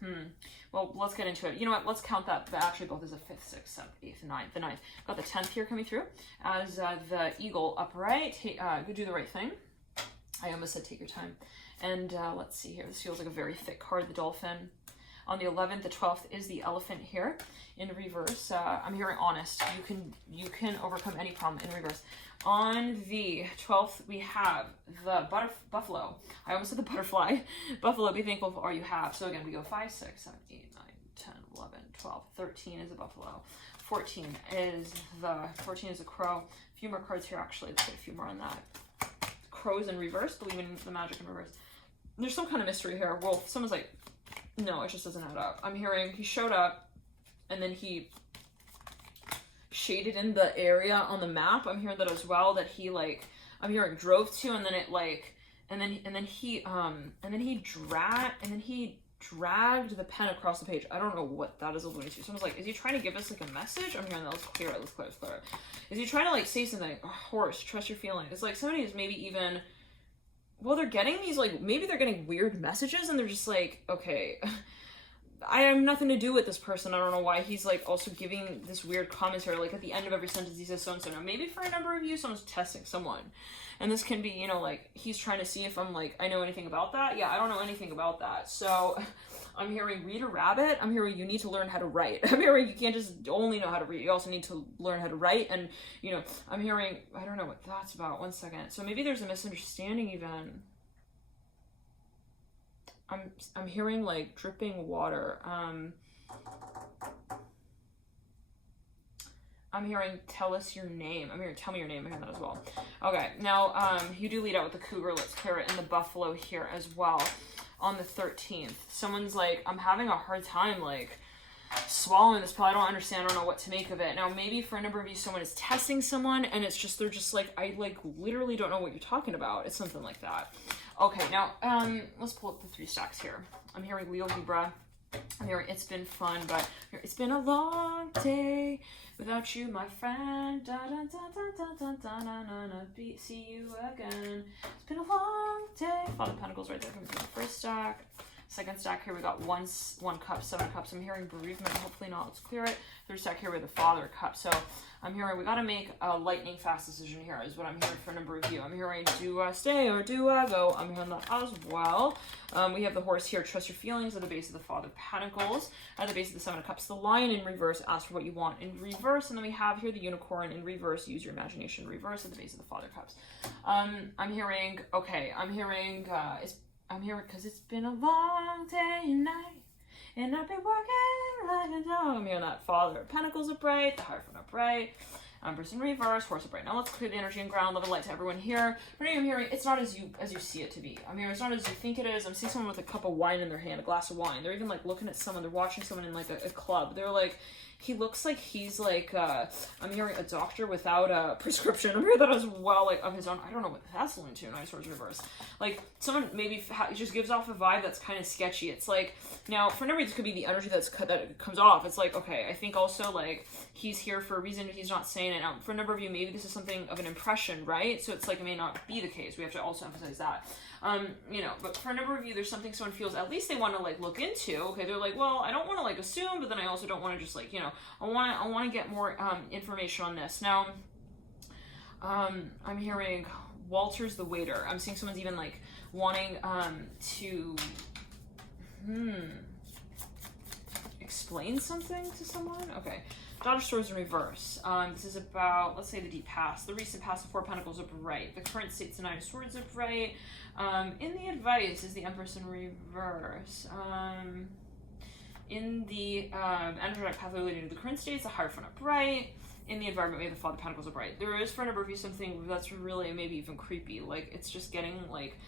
well, let's get into it. You know what, let's count that, but actually both as a 5th, 6th, 7th, 8th, 9th, the 9th. Got the 10th here coming through as the Eagle upright. Go do the right thing. I almost said take your time. And let's see here. This feels like a very thick card, the Dolphin. On the 11th, the 12th is the Elephant here in reverse. I'm hearing honest. You can overcome any problem in reverse. On the 12th, we have the Buffalo. I almost said the Butterfly. Buffalo, be thankful for all you have. So again, we go 5, 6, 7, 8, 9, 10, 11, 12, 13 is a Buffalo. 14 is a Crow. A few more cards here, actually. Let's get a few more on that. Crows in reverse, believing in the magic in reverse. There's some kind of mystery here. Wolf, someone's like, no, it just doesn't add up. I'm hearing he showed up and then he shaded in the area on the map. I'm hearing that as well, that he like, I'm hearing drove to, and then it like, and then he dragged the pen across the page. I don't know what that is alluding to. Someone's like, is he trying to give us like a message? I'm hearing that. Let's clear it. Is he trying to like say something? Oh, horse, trust your feelings. It's like somebody who's maybe even, well, they're getting these like, maybe they're getting weird messages and they're just like, okay, I have nothing to do with this person. I don't know why he's like also giving this weird commentary. Like at the end of every sentence he says so and so. Now maybe for a number of you, someone's testing someone. And this can be, you know, like he's trying to see if I'm like, I know anything about that. Yeah, I don't know anything about that. So I'm hearing read a rabbit. I'm hearing you need to learn how to write. I'm hearing you can't just only know how to read. You also need to learn how to write. And, you know, I'm hearing, I don't know what that's about. One second. So maybe there's a misunderstanding even. I'm hearing like dripping water. I'm hearing tell us your name. I'm hearing tell me your name. I'm hearing that as well. Okay, now you do lead out with the cougar. Let's clear it, and the buffalo here as well on the 13th. Someone's like, I'm having a hard time like swallowing this pill. I don't understand. I don't know what to make of it. Now maybe for a number of you, someone is testing someone, and it's just they're just like, I like literally don't know what you're talking about. It's something like that. Okay, now let's pull up the 3 stacks here. I'm hearing Leo Libra. I'm hearing it's been fun, but it's been a long day without you, my friend. Da da da da da da da da da. See you again. It's been a long day. Father of Pentacles right there comes in the first stack. Second stack here we got one cup, 7 cups. I'm hearing bereavement. Hopefully not. Let's clear it. Third stack here with the Father cup. So I'm hearing we got to make a lightning fast decision here is what I'm hearing for a number of you. I'm hearing do I stay or do I go? I'm hearing that as well. We have the horse here. Trust your feelings at the base of the Father of Pentacles. At the base of the 7 of Cups. The Lion in reverse. Ask for what you want in reverse. And then we have here the Unicorn in reverse. Use your imagination in reverse at the base of the Father of Cups. I'm hearing, okay, I'm hearing because it's been a long day and night, and I've been working like a dog. I'm hearing that Father of Pentacles upright, the Hierophant upright, Empress in reverse, Horse upright. Now let's clear the energy and ground, love and light to everyone here. But I'm hearing it's not as you see it to be. I'm hearing it's not as you think it is. I'm seeing someone with a cup of wine in their hand, a glass of wine. They're even like looking at someone. They're watching someone in like a club. They're like, he looks like he's like, I'm hearing a doctor without a prescription. I'm hearing that as well, like of his own. I don't know what that's linked to. Nice Swords reverse. Like someone maybe just gives off a vibe that's kind of sketchy. It's like, now for number, this could be the energy that comes off. It's like, okay, I think also like he's here for a reason. He's not saying it. Now for a number of you, maybe this is something of an impression, right? So it's like it may not be the case. We have to also emphasize that. You know, but for a number of you, there's something someone feels at least they want to like look into. Okay, they're like, well, I don't want to like assume, but then I also don't want to just like, you know, I want to get more information on this. Now, I'm hearing Walter's the waiter. I'm seeing someone's even like wanting to explain something to someone. Okay. Daughter of Swords in reverse. This is about, let's say, the deep past, the recent past, the 4 Pentacles upright, the current state's the 9 of Swords upright. In the advice is the Empress in reverse. In the energetic pathway leading to the current state, the Hierophant upright. In the environment, we have the Father of Pentacles upright. There is for a number of you something that's really maybe even creepy. Like it's just getting like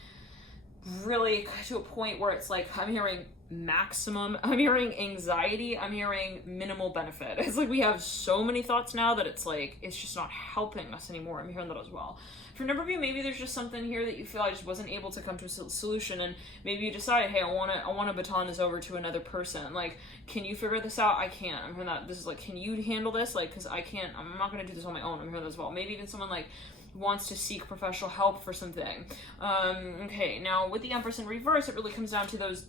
really to a point where it's like I'm hearing maximum, I'm hearing anxiety, I'm hearing minimal benefit. It's like we have so many thoughts now that it's like it's just not helping us anymore. I'm hearing that as well. For a number of you, maybe there's just something here that you feel I just wasn't able to come to a solution, and maybe you decide, hey, I want to baton this over to another person. Like, can you figure this out? I can't. I'm hearing that this is like, can you handle this? Like, because I can't. I'm not going to do this on my own. I'm hearing that as well. Maybe even someone like wants to seek professional help for something. Okay, now with the Empress in reverse, it really comes down to those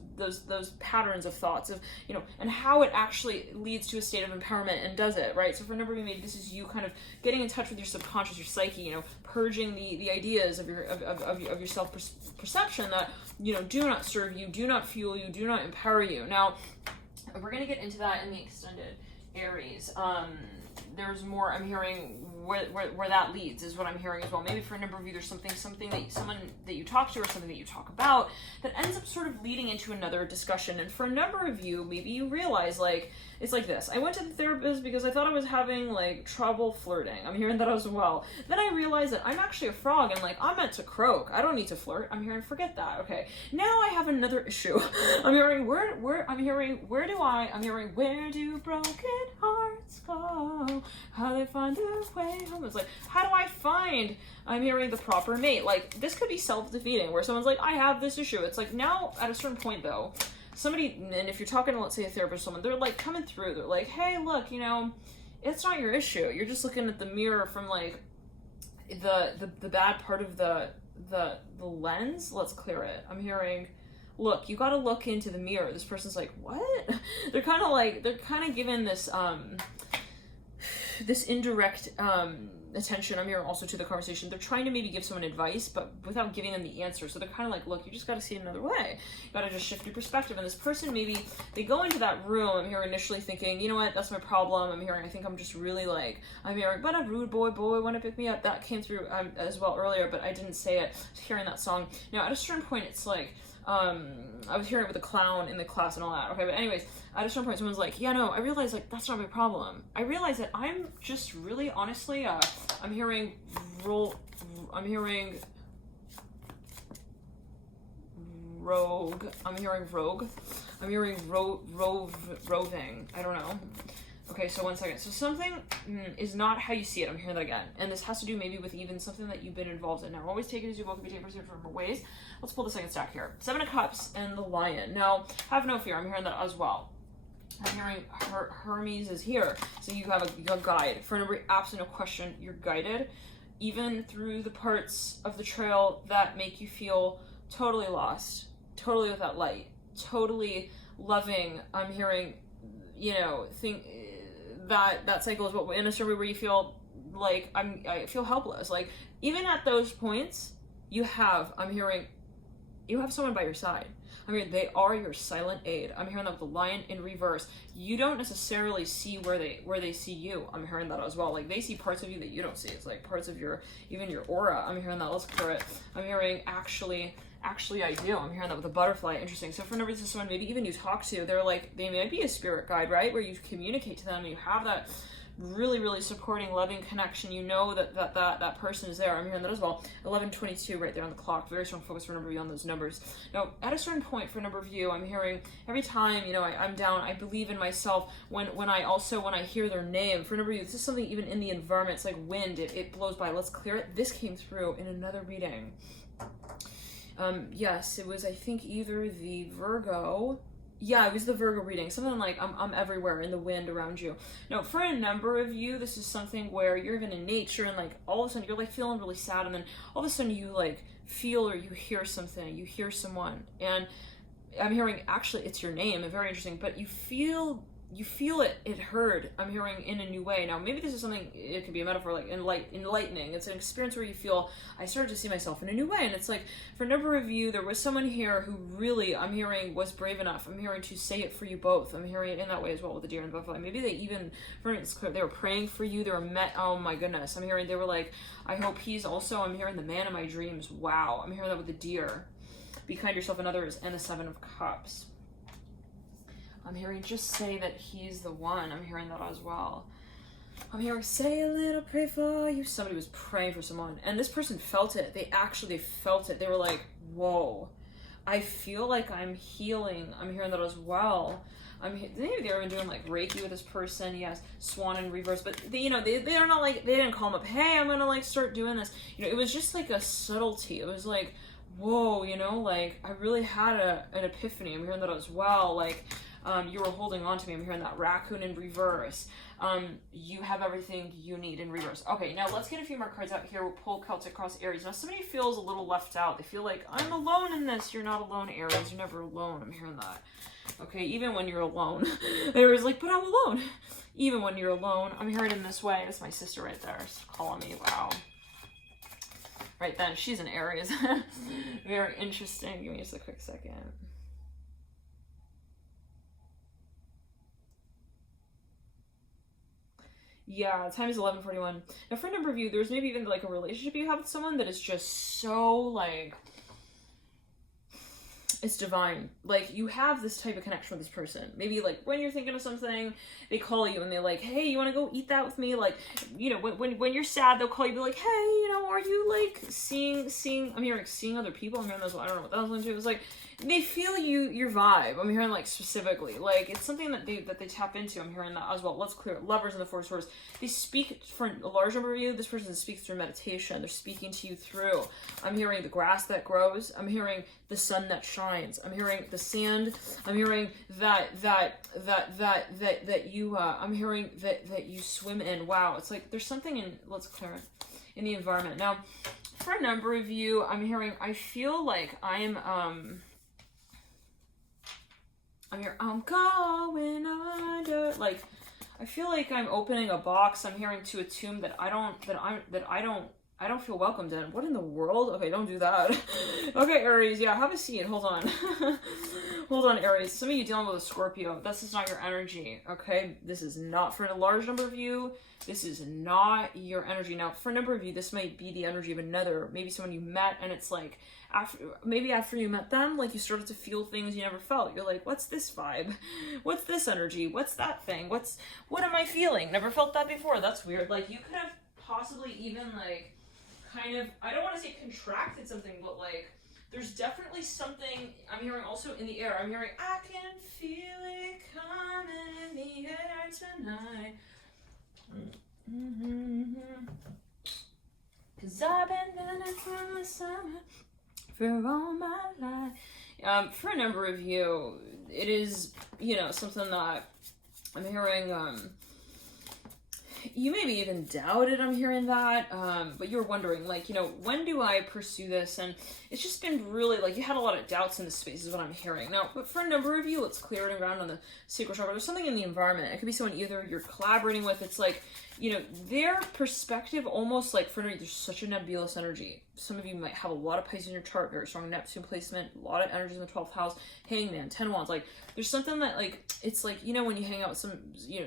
patterns of thoughts of, you know, and how it actually leads to a state of empowerment and does it, right? So for a number of you, maybe this is you kind of getting in touch with your subconscious, your psyche, you know, purging the ideas of your self-perception that, you know, do not serve you, do not fuel you, do not empower you. Now, we're going to get into that in the extended Aries. There's more, I'm hearing where that leads is what I'm hearing as well. Maybe for a number of you, there's something that someone that you talk to or something that you talk about that ends up sort of leading into another discussion. And for a number of you, maybe you realize like, it's like this. I went to the therapist because I thought I was having like trouble flirting. I'm hearing that as well. Then I realized that I'm actually a frog and like I'm meant to croak. I don't need to flirt. I'm hearing forget that. Okay. Now I have another issue. I'm hearing where do broken hearts hearts go, how they find their way home. It's like, how do I find, I'm hearing, the proper mate? Like, this could be self-defeating, where someone's like, I have this issue. It's like, now, at a certain point, though, somebody, and if you're talking to, let's say, a therapist or someone, they're like coming through, they're like, hey, look, you know, it's not your issue. You're just looking at the mirror from, like, the bad part of the lens. Let's clear it. I'm hearing, look, you got to look into the mirror. This person's like, what? They're kind of given this this indirect attention, I'm hearing, also to the conversation. They're trying to maybe give someone advice, but without giving them the answer. So they're kind of like, look, you just got to see it another way. You got to just shift your perspective. And this person, maybe they go into that room, I'm hearing, initially thinking, you know what, that's my problem. I'm hearing, I think I'm just really like, I'm hearing, but a rude boy want to pick me up. That came through as well earlier, but I didn't say it. Hearing that song. Now, at a certain point, it's like, I was hearing it with the clown in the class and all that. Okay, but anyways, at a certain point, someone's like, yeah, no, I realize, like, that's not my problem. I realize that I'm just really, honestly, I'm hearing rogue. I'm hearing rogue. I'm hearing roving. I don't know. Okay, so 1 second. So something is not how you see it. I'm hearing that again. And this has to do maybe with even something that you've been involved in. Now, always take it as you go. It can be taken from different ways. Let's pull the second stack here. 7 of Cups and the Lion. Now, have no fear. I'm hearing that as well. I'm hearing Hermes is here. So you have a guide. For number, absolute no question, you're guided. Even through the parts of the trail that make you feel totally lost, totally without light, totally loving. I'm hearing, you know, that cycle is what in a story where you feel like I feel helpless. Like, even at those points, you have someone by your side. I mean, they are your silent aid. I'm hearing that with the Lion in reverse. You don't necessarily see where they see you. I'm hearing that as well. Like, they see parts of you that you don't see. It's like parts of your aura. I'm hearing that. Let's clear it. I'm hearing actually I do. I'm hearing that with a butterfly. Interesting. So for number two, someone maybe even you talk to, they're like, they might be a spirit guide, right? Where you communicate to them and you have that really, really supporting, loving connection. You know that person is there. I'm hearing that as well. 11:22 right there on the clock. Very strong focus for number of you on those numbers. Now, at a certain point for number of you, I'm hearing every time, you know, I'm down, I believe in myself. When I hear their name, for number of you, this is something even in the environment. It's like wind. It blows by. Let's clear it. This came through in another reading. Yes, it was, I think, either the Virgo. Yeah, it was the Virgo reading. Something like, I'm everywhere in the wind around you. Now, for a number of you, this is something where you're even in nature and, like, all of a sudden you're, like, feeling really sad, and then all of a sudden you, like, feel or you hear something, you hear someone, and I'm hearing, actually, it's your name, very interesting, but you feel it heard, I'm hearing, in a new way. Now, maybe this is something, it could be a metaphor, like enlightening. It's an experience where you feel, I started to see myself in a new way. And it's like, for a number of you, there was someone here who really, I'm hearing, was brave enough, I'm hearing, to say it for you both. I'm hearing it in that way as well with the deer and the butterfly. Maybe they even, they were praying for you, they were oh my goodness. I'm hearing, they were like, I hope he's also, I'm hearing, the man of my dreams. Wow. I'm hearing that with the deer. Be kind to yourself and others, and the 7 of Cups. I'm hearing, just say that he's the one. I'm hearing that as well. I'm hearing, say a little, pray for you. Somebody was praying for someone, and this person felt it. They felt it. They were like, whoa, I feel like I'm healing. I'm hearing that as well. Maybe they were doing like Reiki with this person. Yes, Swan in reverse. But they are not like, they didn't call him up, hey, I'm gonna like start doing this. You know, it was just like a subtlety. It was like, whoa, you know, like I really had an epiphany. I'm hearing that as well. Like, you were holding on to me. I'm hearing that. Raccoon in reverse. You have everything you need in reverse. Okay, now let's get a few more cards out here. We'll pull Celtic cross Aries. Now, somebody feels a little left out. They feel like, I'm alone in this. You're not alone, Aries. You're never alone. I'm hearing that. Okay, even when you're alone. Aries like, but I'm alone. Even when you're alone. I'm hearing it in this way. That's my sister right there. She's calling me. Wow. Right then. She's an Aries. Very interesting. Give me just a quick second. Yeah, time is 11:41. Now, for a number of you, there's maybe even like a relationship you have with someone that is just so like, it's divine. Like, you have this type of connection with this person. Maybe like when you're thinking of something, they call you and they're like, hey, you want to go eat that with me? Like, you know, when you're sad, they'll call you, be like, hey, you know, are you like seeing? I'm hearing seeing other people. I'm hearing those. I don't know what that was into. It was like, they feel your vibe. I'm hearing, like, specifically, like, it's something that they tap into. I'm hearing that as well. Let's clear it. Lovers in the Four of Swords. They speak for a large number of you. This person speaks through meditation. They're speaking to you through. I'm hearing the grass that grows. I'm hearing the sun that shines. I'm hearing the sand. I'm hearing that you. I'm hearing that you swim in. Wow, it's like there's something in. Let's clear it. In the environment now. For a number of you, I'm hearing, I feel like I'm going under, like, I feel like I'm opening a box, I'm hearing, to a tomb that I don't feel welcomed in. What in the world? Okay, don't do that. Okay, Aries, yeah, have a seat, hold on. Hold on, Aries. Some of you dealing with a Scorpio, this is not your energy, okay? This is not, for a large number of you, this is not your energy. Now, for a number of you, this might be the energy of another, maybe someone you met, and it's like, after you met them, like, you started to feel things you never felt. You're like, what's this vibe? What's this energy? What's that thing? What am I feeling? Never felt that before. That's weird. Like, you could have possibly even, like, kind of, I don't want to say contracted something, but, like, there's definitely something, I'm hearing also in the air. I'm hearing, I can feel it coming in the air tonight. Cause I've been running from the summer for all my life. For a number of you, it is, something that I'm hearing, you maybe even doubted I'm hearing that, but you're wondering, like, when do I pursue this? And it's just been really, like, you had a lot of doubts in this space is what I'm hearing. Now, but for a number of you, let's clear it around on the sacral chakra. There's something in the environment. It could be someone either you're collaborating with. It's like, their perspective almost like, for there's such a nebulous energy. Some of you might have a lot of Pisces in your chart, very strong Neptune placement, a lot of energy in the 12th house, Hangman, 10 wands. Like, there's something that, like, it's like, when you hang out with some,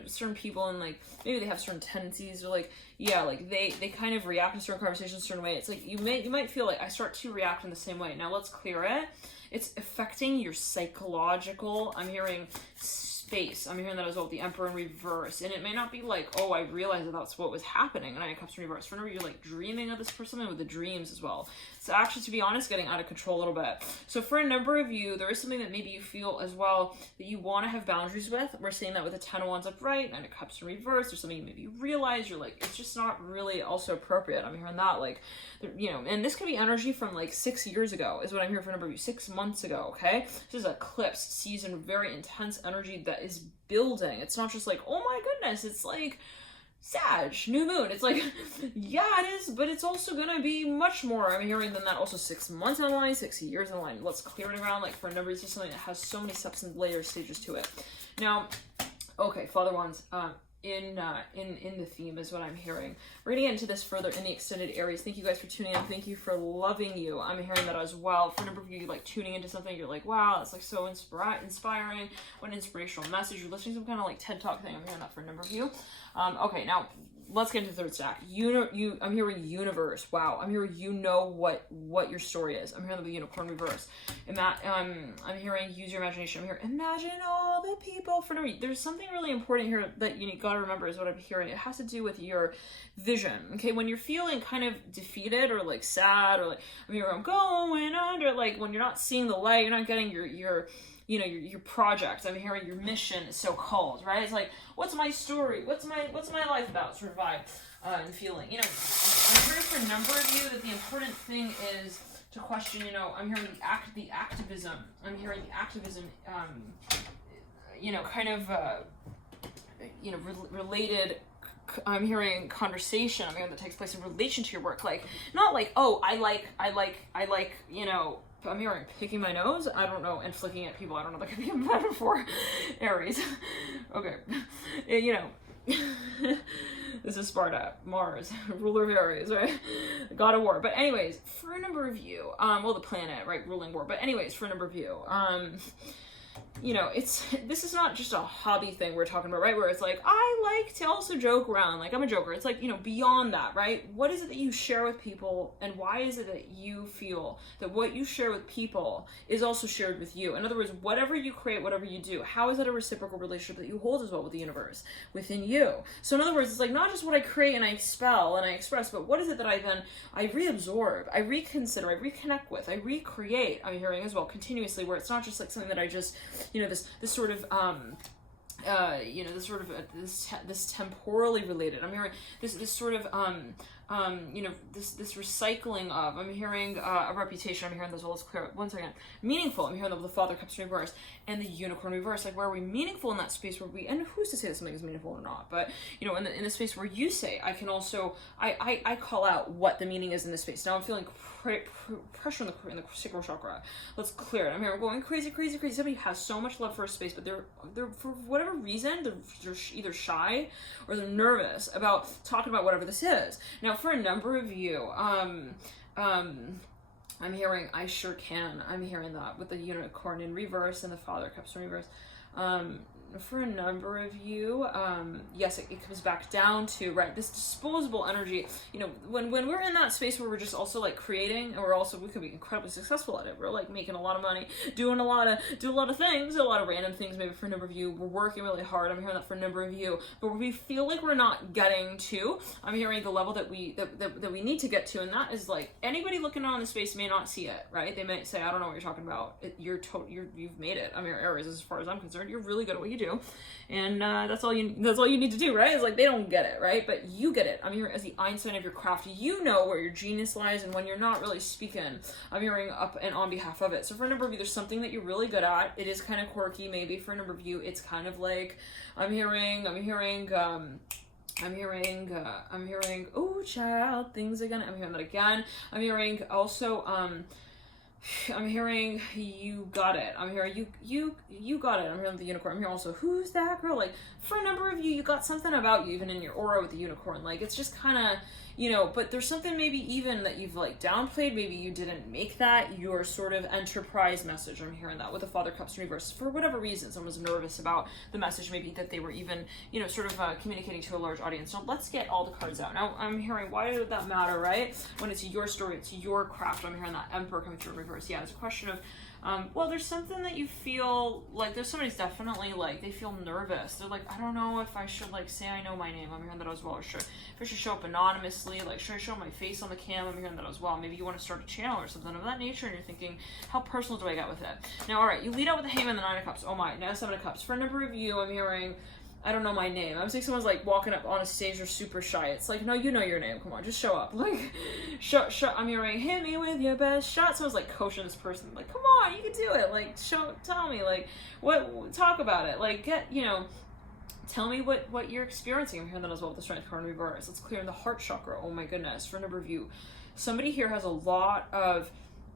certain people and, like, maybe they have certain tendencies or, like, yeah, like, they kind of react to certain conversations a certain way. It's like, you might feel like I start to react in the same way. Now, let's clear it. It's affecting your psychological, I'm hearing, space. I'm hearing that as well, the Emperor in reverse. And it may not be like, oh, I realized that that's what was happening, and it comes in reverse. Whenever you're, like, dreaming of this person, and with the dreams as well. So actually, to be honest, getting out of control a little bit. So for a number of you, there is something that maybe you feel as well that you want to have boundaries with. We're seeing that with the 10 of wands upright, 9 of cups in reverse. There's something you maybe realize you're like, it's just not really also appropriate. I'm hearing that, like, and this could be energy from, like, 6 years ago is what I'm hearing for a number of you, 6 months ago, okay? This is a eclipse season, very intense energy that is building. It's not just like, oh my goodness, it's like Sag, new moon. It's like, yeah, it is, but it's also gonna be much more, I'm hearing, than that. Also 6 months on the line, 6 years on the line. Let's clear it around, like, for a number, it's just something that has so many steps and layers, stages to it. Now, okay, Father Wands, in the theme is what I'm hearing. We're gonna get into this further in the extended Aries. Thank you guys for tuning in. Thank you for loving you. I'm hearing that as well. For a number of you, like, tuning into something, you're like, wow, that's, like, so inspiring. What an inspirational message. You're listening to some kind of, like, TED Talk thing. I'm hearing that for a number of you. Okay, now let's get into the third stack. I'm hearing universe. Wow, I'm hearing what your story is. I'm hearing the unicorn reverse. I'm hearing use your imagination. I'm hearing imagine all the people. For no reason. There's something really important here that you gotta remember is what I'm hearing. It has to do with your vision. Okay, when you're feeling kind of defeated or, like, sad, or, like, I'm going under, like, when you're not seeing the light, you're not getting your project. I'm hearing your mission is so called, right? It's like, what's my story? What's my life about? Sort of vibe and feeling. I'm hearing for a number of you that the important thing is to question. I'm hearing the activism. I'm hearing the activism. Kind of related. I'm hearing conversation. I'm hearing that takes place in relation to your work. Like, not like, oh, I like. I'm hearing picking my nose, I don't know, and flicking at people, I don't know, that could be a metaphor. Aries. Okay. This is Sparta, Mars, ruler of Aries, right? God of war. But anyways, for a number of you, the planet, right, ruling war. But anyways, for a number of you, you know, this is not just a hobby thing we're talking about, right? Where it's like, I like to also joke around, like I'm a joker. It's like, you know, beyond that, right? What is it that you share with people, and why is it that you feel that what you share with people is also shared with you? In other words, whatever you create, whatever you do, how is it a reciprocal relationship that you hold as well with the universe, within you? So in other words, it's like not just what I create and I expel and I express, but what is it that I reabsorb, I reconsider, I reconnect with, I recreate, I'm hearing as well, continuously, where it's not just like something that I just, you know, this sort of you know, this temporally related. I'm hearing this sort of you know, this recycling of. I'm hearing a reputation. I'm hearing this. Well, let's clear it. 1 second. Meaningful. I'm hearing the Father Cups reverse and the Unicorn reverse. Like, where are we meaningful in that space where we? And who's to say that something is meaningful or not? But you know, in the space where you say, I can also I call out what the meaning is in this space. Now I'm feeling pressure in the sacral chakra. Let's clear it. I'm here. We're going crazy. Somebody has so much love for a space, but they're for whatever reason they're either shy or they're nervous about talking about whatever this is. Now, for a number of you, I'm hearing I sure can. I'm hearing that with the Unicorn in reverse and the Father Cups in reverse. For a number of you, yes, it comes back down to, right, this disposable energy. You know, when we're in that space where we're just also like creating, and we could be incredibly successful at it. We're like making a lot of money, do a lot of things, a lot of random things. Maybe for a number of you, we're working really hard. I'm hearing that for a number of you, but we feel like we're not getting to. I'm hearing the level that we need to get to, and that is like anybody looking on the space may not see it, right? They might say, I don't know what you're talking about. You've made it. I'm your Aries, as far as I'm concerned. You're really good at what you do, and that's all you need to do, right? It's like they don't get it, right? But you get it. I'm here as the Einstein of your craft. You know where your genius lies, and when you're not really speaking, I'm hearing up and on behalf of it. So for a number of you, there's something that you're really good at. It is kind of quirky, maybe for a number of you. It's kind of like I'm hearing. Oh, child, things again. I'm hearing that again. I'm hearing also. I'm hearing you got it. I'm hearing you got it. I'm hearing the Unicorn. I'm hearing also, who's that girl? Like, for a number of you got something about you, even in your aura with the Unicorn. Like, it's just kind of, you know, but there's something maybe even that you've like downplayed. Maybe you didn't make that your sort of enterprise message. I'm hearing that with the Father Cups in reverse. For whatever reason, someone was nervous about the message, maybe that they were even, you know, sort of communicating to a large audience. So let's get all the cards out. Now, I'm hearing, why did that matter, right? When it's your story, it's your craft. I'm hearing that Emperor coming through in reverse. Yeah, it's a question of, well, there's something that you feel like there's somebody's definitely like, they feel nervous. They're like, I don't know if I should like say I know my name. I'm hearing that as well. Or if I should show up anonymously, like should I show my face on the cam? I'm hearing that as well. Maybe you want to start a channel or something of that nature, and you're thinking, how personal do I get with it? Now, all right, you lead out with the Hangman and the 9 of Cups. Oh my, now 7 of Cups. For a number of you, I'm hearing, I don't know my name. I was like, someone's like walking up on a stage, they're super shy. It's like, no, you know your name. Come on, just show up. Like, I'm hearing, hit me with your best shot. Someone's like coaching this person. Like, come on, you can do it. Like, tell me, like, talk about it. Like, tell me what you're experiencing. I'm hearing that as well with the Strength card in reverse. Let's clear in the heart chakra. Oh my goodness. For a number of you, somebody here has a lot of,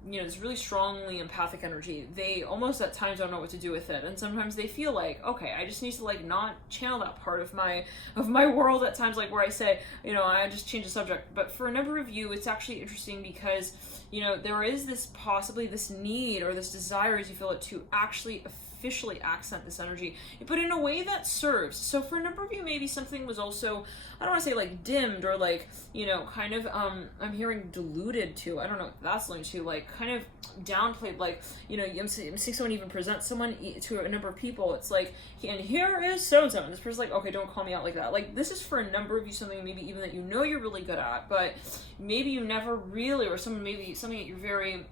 you know, this really strongly empathic energy. They almost at times don't know what to do with it, and sometimes they feel like, okay, I just need to like not channel that part of my world at times, like where I say, you know, I just change the subject. But for a number of you, it's actually interesting because, you know, there is this possibly this need or this desire, as you feel it, to actually officially accent this energy, but in a way that serves. So for a number of you, maybe something was also, I don't want to say like dimmed or like, you know, kind of, I'm hearing diluted to, I don't know what that's linked to, like kind of downplayed, like, you know, I'm seeing someone even present someone to a number of people. It's like, and here is so-and-so, and this person's like, okay, don't call me out like that. Like, this is for a number of you, something maybe even that you know you're really good at, but maybe you never really, or maybe something that you're very,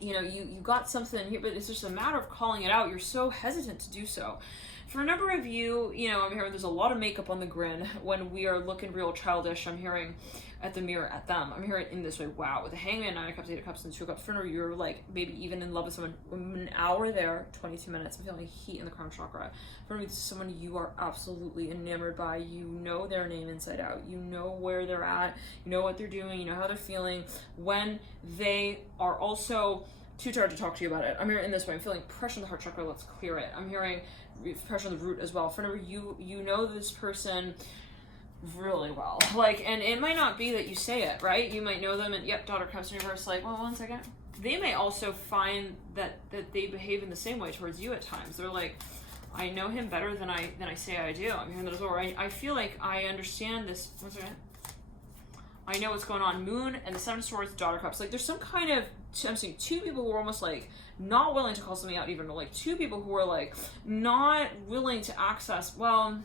you know, you got something here, but it's just a matter of calling it out. You're so hesitant to do so. For a number of you, you know, I'm hearing there's a lot of makeup on the grin when we are looking real childish. I'm hearing at the mirror at them. I'm hearing in this way, wow, with the Hangman, 9 of Cups, 8 of Cups, and 2 of Cups. For a you're like maybe even in love with someone. An hour there, 22 minutes. I'm feeling heat in the crown chakra. For me, this is someone you are absolutely enamored by. You know their name inside out. You know where they're at. You know what they're doing. You know how they're feeling. When they are also too tired to talk to you about it. I'm hearing in this way. I'm feeling pressure in the heart chakra. Let's clear it. I'm hearing pressure on the root as well. For number you know this person really well. Like, and it might not be that you say it, right? You might know them and yep, daughter comes in reverse, like, well, 1 second. they may also find that they behave in the same way towards you at times. They're like, I know him better than I say I do. I'm hearing that as well. I feel like I understand this. One second. I know what's going on. Moon and the Seven of Swords, Daughter of Cups. Like there's some kind of, I'm seeing two people who are almost like not willing to call something out, even like two people who are like not willing to access, well,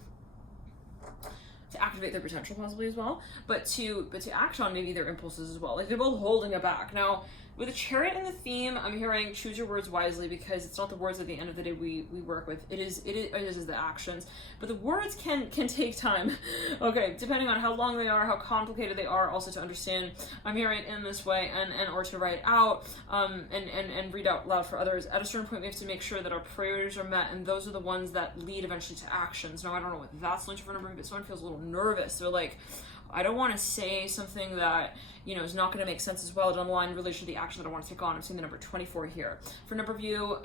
to activate their potential possibly as well, but to act on maybe their impulses as well. Like they're both holding it back. Now, with the Chariot and the theme, I'm hearing choose your words wisely, because it's not the words at the end of the day we work with. It is the actions. But the words can take time. Okay, depending on how long they are, how complicated they are, also to understand. I'm hearing it in this way and or to write out and read out loud for others. At a certain point, we have to make sure that our priorities are met, and those are the ones that lead eventually to actions. Now, I don't know what that's like for a number, but someone feels a little nervous. They're like, I don't want to say something that, you know, is not going to make sense as well down the line in relation to the action that I want to take on. I'm seeing the number 24 here. For a number of you,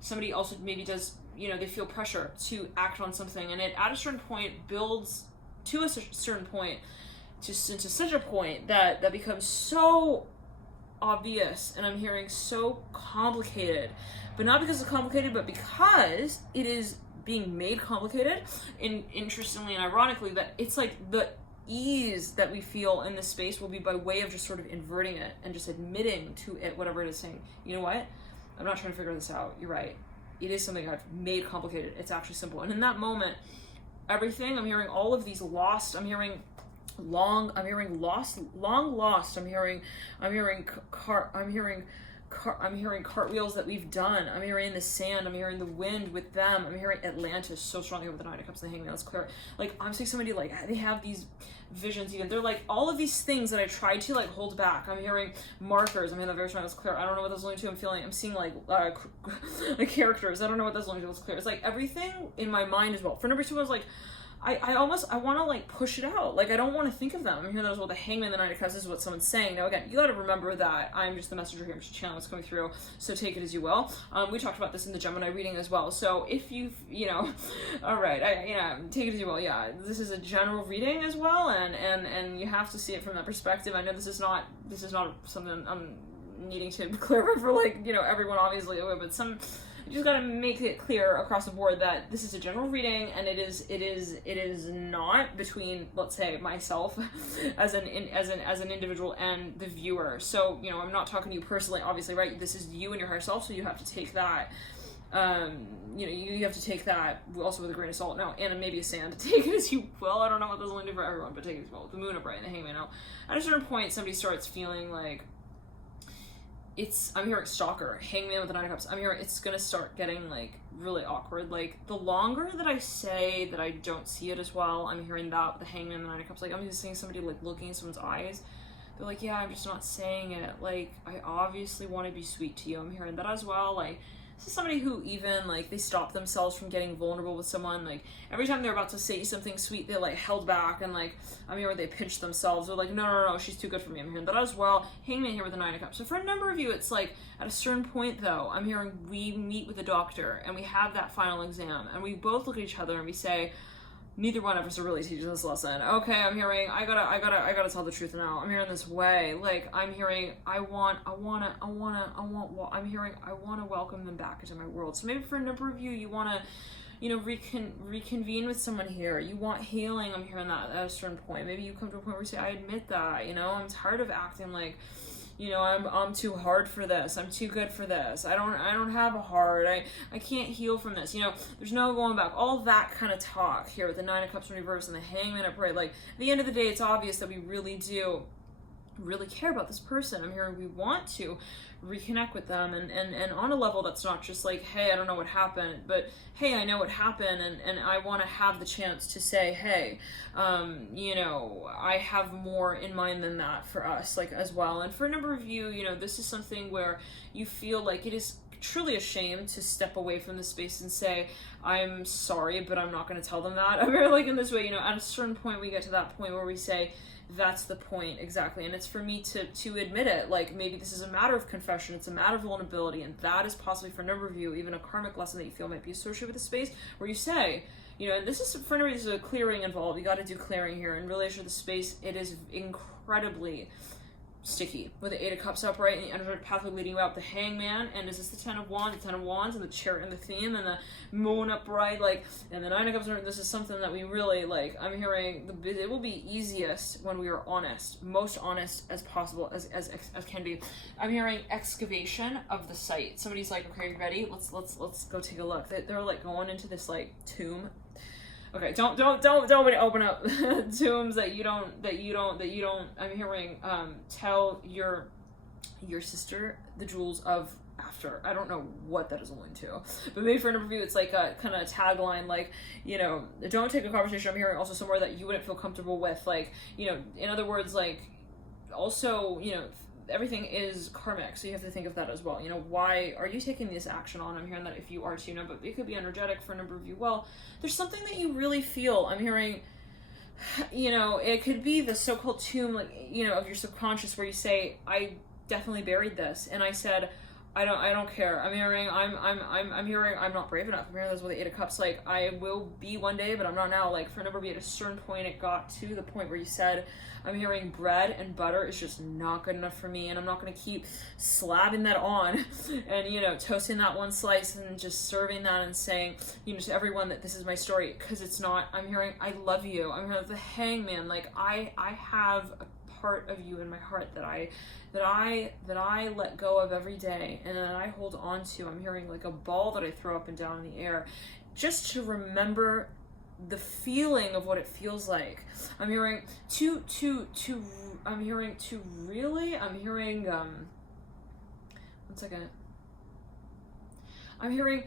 somebody also maybe does, you know, they feel pressure to act on something, and it at a certain point builds to a certain point, to such a point that becomes so obvious, and I'm hearing so complicated, but not because it's complicated, but because it is being made complicated. And interestingly and ironically, that it's like the ease that we feel in this space will be by way of just sort of inverting it and just admitting to it, whatever it is, saying, you know what, I'm not trying to figure this out, you're right, it is something I've made complicated, it's actually simple. And in that moment, everything, I'm hearing all of these lost, I'm hearing long lost, I'm hearing cartwheels that we've done. I'm hearing the sand. I'm hearing the wind with them. I'm hearing Atlantis so strongly with the Nine of Cups and the Hangman. That's clear. Like, I'm seeing somebody, like, they have these visions even. They're like, all of these things that I tried to, like, hold back. I'm hearing markers. I'm hearing that very strong. That's clear. I don't know what that's leading to. I'm seeing, like, characters. I don't know what that's leading to. That's clear. It's like everything in my mind as well. For number two, I was like, I want to like push it out. Like, I don't want to think of them. I'm hearing that as well. The Hangman, the Nine of Cups, this is what someone's saying. Now, again, you got to remember that I'm just the messenger here. I'm just channeling what's coming through. So take it as you will. We talked about this in the Gemini reading as well. So if you've, you know, all right, take it as you will. Yeah, this is a general reading as well, and you have to see it from that perspective. I know this is not something I'm needing to clarify for, like, you know, everyone obviously, but you just gotta make it clear across the board that this is a general reading, and it is not between, let's say, myself as an individual and the viewer. So, you know, I'm not talking to you personally, obviously, right? This is you and your higher self, so you have to take that. You know, you have to take that also with a grain of salt. Now, and maybe a sand. Take it as you will. I don't know what this will do for everyone, but take it as well. The moon upright and the Hangman. Now, at a certain point, somebody starts feeling like, I'm hearing stalker, Hangman with the Nine of Cups. I'm hearing it's gonna start getting, like, really awkward. Like, the longer that I say that I don't see it as well, I'm hearing that with the Hangman and the Nine of Cups. Like, I'm just seeing somebody, like, looking in someone's eyes. They're like, yeah, I'm just not saying it. Like, I obviously want to be sweet to you. I'm hearing that as well. Like, this is somebody who even, like, they stop themselves from getting vulnerable with someone. Like, every time they're about to say something sweet, they, like, held back, and, like, I'm hearing they pinch themselves. They're like, no, she's too good for me. I'm hearing that as well. Hangman here with the Nine of Cups. So for a number of you, it's like, at a certain point, though, I'm hearing we meet with the doctor, and we have that final exam, and we both look at each other, and we say, neither one of us are really teaching this lesson. Okay, I'm hearing, I gotta tell the truth now. I'm hearing this way. Like, I'm hearing, I wanna welcome them back into my world. So maybe for a number of you, you wanna, you know, reconvene with someone here. You want healing. I'm hearing that at a certain point. Maybe you come to a point where you say, I admit that, you know, I'm tired of acting like, you know, I'm too hard for this. I'm too good for this. I don't have a heart. I can't heal from this. You know, there's no going back. All that kind of talk here with the Nine of Cups in reverse and the Hangman upright. Like, at the end of the day, it's obvious that we really do care about this person. I'm hearing we want to reconnect with them, and on a level that's not just like, hey, I don't know what happened, but hey, I know what happened, and I want to have the chance to say, hey, you know, I have more in mind than that for us, like, as well. And for a number of you, you know, this is something where you feel like it is truly a shame to step away from the space and say, I'm sorry, but I'm not going to tell them that. I'm very, like, in this way, you know, at a certain point we get to that point where we say, that's the point, exactly. And it's for me to admit it. Like, maybe this is a matter of confession, it's a matter of vulnerability, and that is possibly for a number of you even a karmic lesson that you feel might be associated with the space where you say, you know, and this is for a number of you, there's a clearing involved. You got to do clearing here in relation to the space. It is incredibly sticky with the Eight of Cups upright and the energetic pathway leading you out, the Hangman, and is this the Ten of Wands? The Ten of Wands and the Chariot and the theme and the Moon upright, like, and the Nine of Cups. This is something that we really like. I'm hearing it will be easiest when we are honest, most honest as possible, as can be. I'm hearing excavation of the site. Somebody's like, okay, you ready? Let's go take a look. They're like going into this like tomb. Okay, don't open up tombs that you don't. I'm hearing tell your sister the jewels of after. I don't know what that is alluding to, but maybe for a number of you, it's like a kind of a tagline, like, you know, don't take a conversation. I'm hearing also somewhere that you wouldn't feel comfortable with, like, you know, in other words, like, also, you know, everything is karmic, so you have to think of that as well. You know, why are you taking this action on? I'm hearing that if you are to, you know, but it could be energetic for a number of you. Well, there's something that you really feel. I'm hearing, you know, it could be the so-called tomb, like, you know, of your subconscious, where you say, I definitely buried this, and I said, I don't care. I'm hearing I'm hearing I'm not brave enough. I'm hearing this with the Eight of Cups, like, I will be one day, but I'm not now. Like, for a number of you, at a certain point, it got to the point where you said, I'm hearing bread and butter is just not good enough for me, and I'm not going to keep slapping that on and, you know, toasting that one slice and just serving that and saying, you know, to everyone that this is my story, because it's not. I'm hearing I love you. I'm hearing the Hangman, like, I have a part of you in my heart that I let go of every day and that I hold on to. I'm hearing like a ball that I throw up and down in the air just to remember the feeling of what it feels like. I'm hearing I'm hearing one second. I'm hearing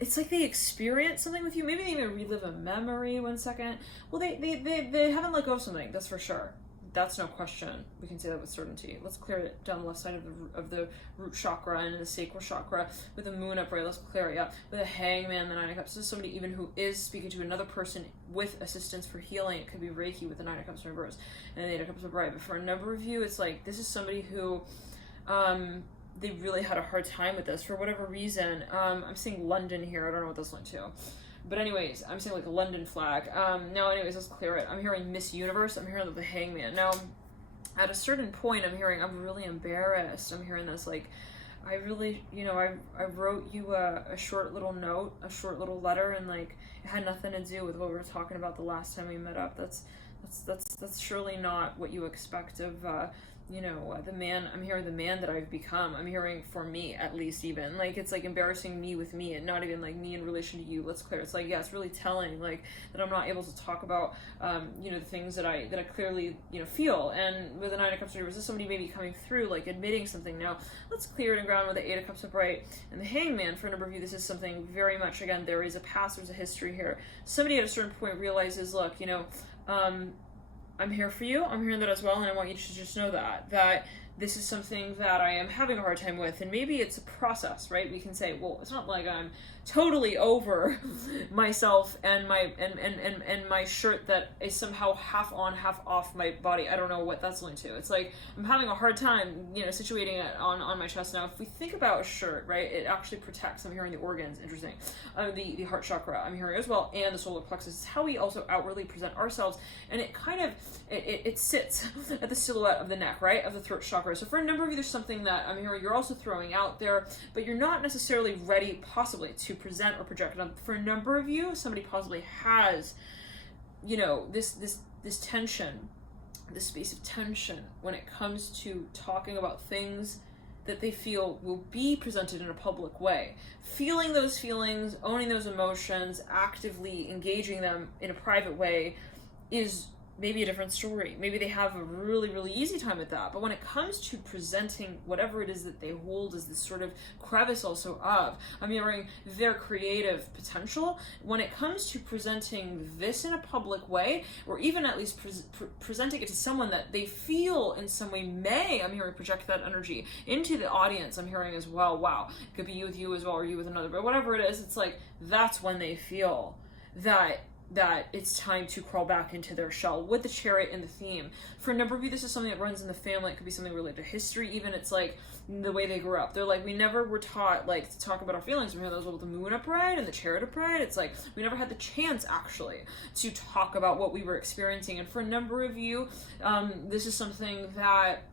it's like they experience something with you. Maybe they even relive a memory. 1 second. Well, they haven't let go of something, that's for sure. That's no question. We can say that with certainty. Let's clear it down the left side of the root chakra and the sacral chakra with the Moon upright. Let's clear it up with the Hangman, the Nine of Cups. This is somebody even who is speaking to another person with assistance for healing. It could be Reiki with the Nine of Cups reverse and the Eight of Cups upright. But for a number of you, it's like this is somebody who they really had a hard time with this for whatever reason. I'm seeing London here. I don't know what this went to. But anyways, I'm seeing like a London flag. Now anyways, let's clear it. I'm hearing Miss Universe. I'm hearing the Hangman. Now, at a certain point, I'm hearing I'm really embarrassed. I'm hearing this like, I really, you know, I wrote you a short little note, a short little letter, and like it had nothing to do with what we were talking about the last time we met up. That's surely not what you expect of you know, the man. I'm hearing the man that I've become. I'm hearing for me, at least, even like it's like embarrassing me with me, and not even like me in relation to you. Let's clear. It's like, yeah, it's really telling, like, that I'm not able to talk about you know, the things that I clearly, you know, feel. And with the Nine of Cups reverse, is somebody maybe coming through, like admitting something. Now let's clear it and ground with the Eight of Cups upright and the Hangman. For a number of you, this is something very much, again, there is a past, there's a history here. Somebody at a certain point realizes, look, you know, I'm here for you. I'm hearing that as well, and I want you to just know that this is something that I am having a hard time with, and maybe it's a process, right? We can say, well, it's not like I'm totally over myself and my shirt that is somehow half on, half off my body. I don't know what that's linked to. It's like I'm having a hard time, you know, situating it on my chest. Now, if we think about a shirt, right, it actually protects. I'm hearing the organs, interesting. The heart chakra, I'm hearing as well, and the solar plexus. It's how we also outwardly present ourselves, and it kind of it sits at the silhouette of the neck, right, of the throat chakra. So for a number of you, there's something that I'm hearing you're also throwing out there, but you're not necessarily ready, possibly, to present or project. Now, for a number of you, somebody possibly has, you know, this tension, this space of tension when it comes to talking about things that they feel will be presented in a public way. Feeling those feelings, owning those emotions, actively engaging them in a private way is maybe a different story. Maybe they have a really, really easy time with that. But when it comes to presenting whatever it is that they hold as this sort of crevice also of, I'm hearing their creative potential, when it comes to presenting this in a public way, or even at least presenting it to someone that they feel in some way may, I'm hearing, project that energy into the audience. I'm hearing as well, wow, it could be you with you as well, or you with another, but whatever it is, it's like, that's when they feel that it's time to crawl back into their shell with the Chariot and the theme. For a number of you, this is something that runs in the family. It could be something related to history, even. It's like the way they grew up. They're like, we never were taught like to talk about our feelings. We hear those with the Moon upright and the Chariot upright. It's like we never had the chance actually to talk about what we were experiencing. And for a number of you, this is something that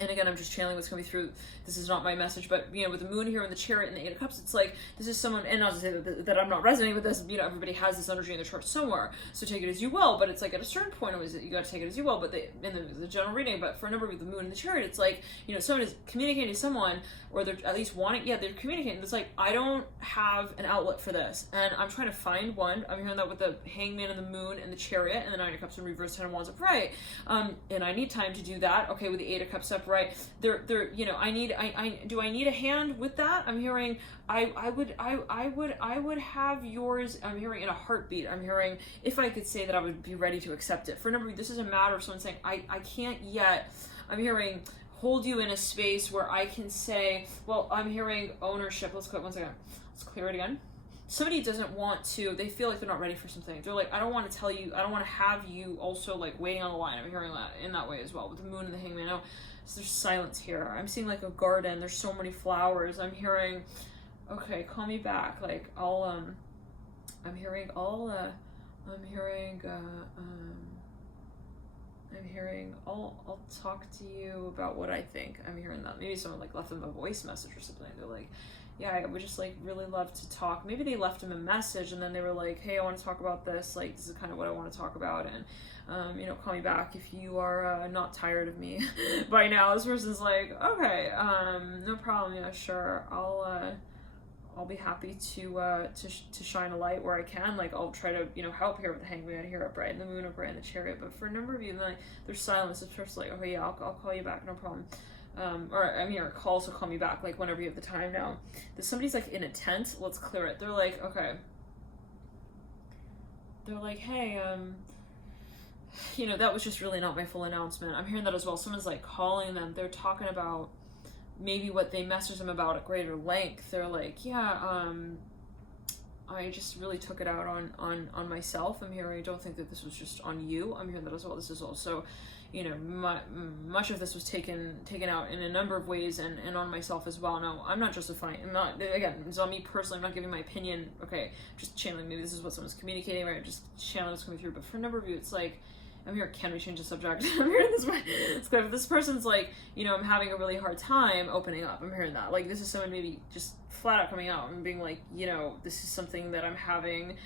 And again, I'm just channeling what's coming through. This is not my message, but, you know, with the moon here and the chariot and the 8 of cups, it's like, this is someone, and not to say that I'm not resonating with this, you know, everybody has this energy in their chart somewhere, so take it as you will, but it's like, at a certain point, you got to take it as you will, but in the general reading, but for a number with the moon and the chariot, it's like, you know, someone is communicating to someone, or they're at least wanting, they're communicating, it's like, I don't have an outlet for this, and I'm trying to find one. I'm hearing that with the hangman and the moon and the chariot, and the 9 of cups in reverse, 10 of wands upright, and I need time to do that. Okay, with the 8 of cups upright, you know, I need a hand with that? I'm hearing I would have yours. I'm hearing in a heartbeat. I'm hearing, if I could say that I would be ready to accept it. For a number, this is a matter of someone saying I can't yet. I'm hearing hold you in a space where I can say, well, I'm hearing ownership. Let's clear it again. Somebody doesn't want to, they feel like they're not ready for something. They're like, I don't want to tell you, I don't want to have you also like waiting on the line. I'm hearing that in that way as well with the moon and the hangman. No, so there's silence here. I'm seeing like a garden. There's so many flowers. I'm hearing, okay, call me back. Like I'll talk to you about what I think. I'm hearing that. Maybe someone like left them a voice message or something. They're like, yeah, I would just like really love to talk. Maybe they left him a message and then they were like, hey, I want to talk about this. Like, this is kind of what I want to talk about. And, you know, call me back if you are not tired of me by now. This person's like, okay, no problem. Yeah, sure. I'll be happy to shine a light where I can. Like, I'll try to, you know, help here with the hangman here upright and the moon upright and the chariot. But for a number of you, like, there's silence. It's just like, okay, yeah, I'll call you back. No problem. Or I mean, or call, so call me back, like whenever you have the time now. That somebody's like in a tent, let's clear it. They're like, okay. They're like, hey, you know, that was just really not my full announcement. I'm hearing that as well. Someone's like calling them. They're talking about maybe what they messaged them about at greater length. They're like, yeah, I just really took it out on myself. I'm hearing, I don't think that this was just on you. I'm hearing that as well. This is also, you know, much of this was taken out in a number of ways and on myself as well. Now, I'm not justifying, again, it's on me personally, I'm not giving my opinion, okay, just channeling, maybe this is what someone's communicating, right, just channeling what's coming through, but for a number of you, it's like, I'm here, can we change the subject? I'm hearing this way, it's clear, if this person's like, you know, I'm having a really hard time opening up, I'm hearing that, like, this is someone maybe just flat out coming out and being like, you know, this is something that I'm having,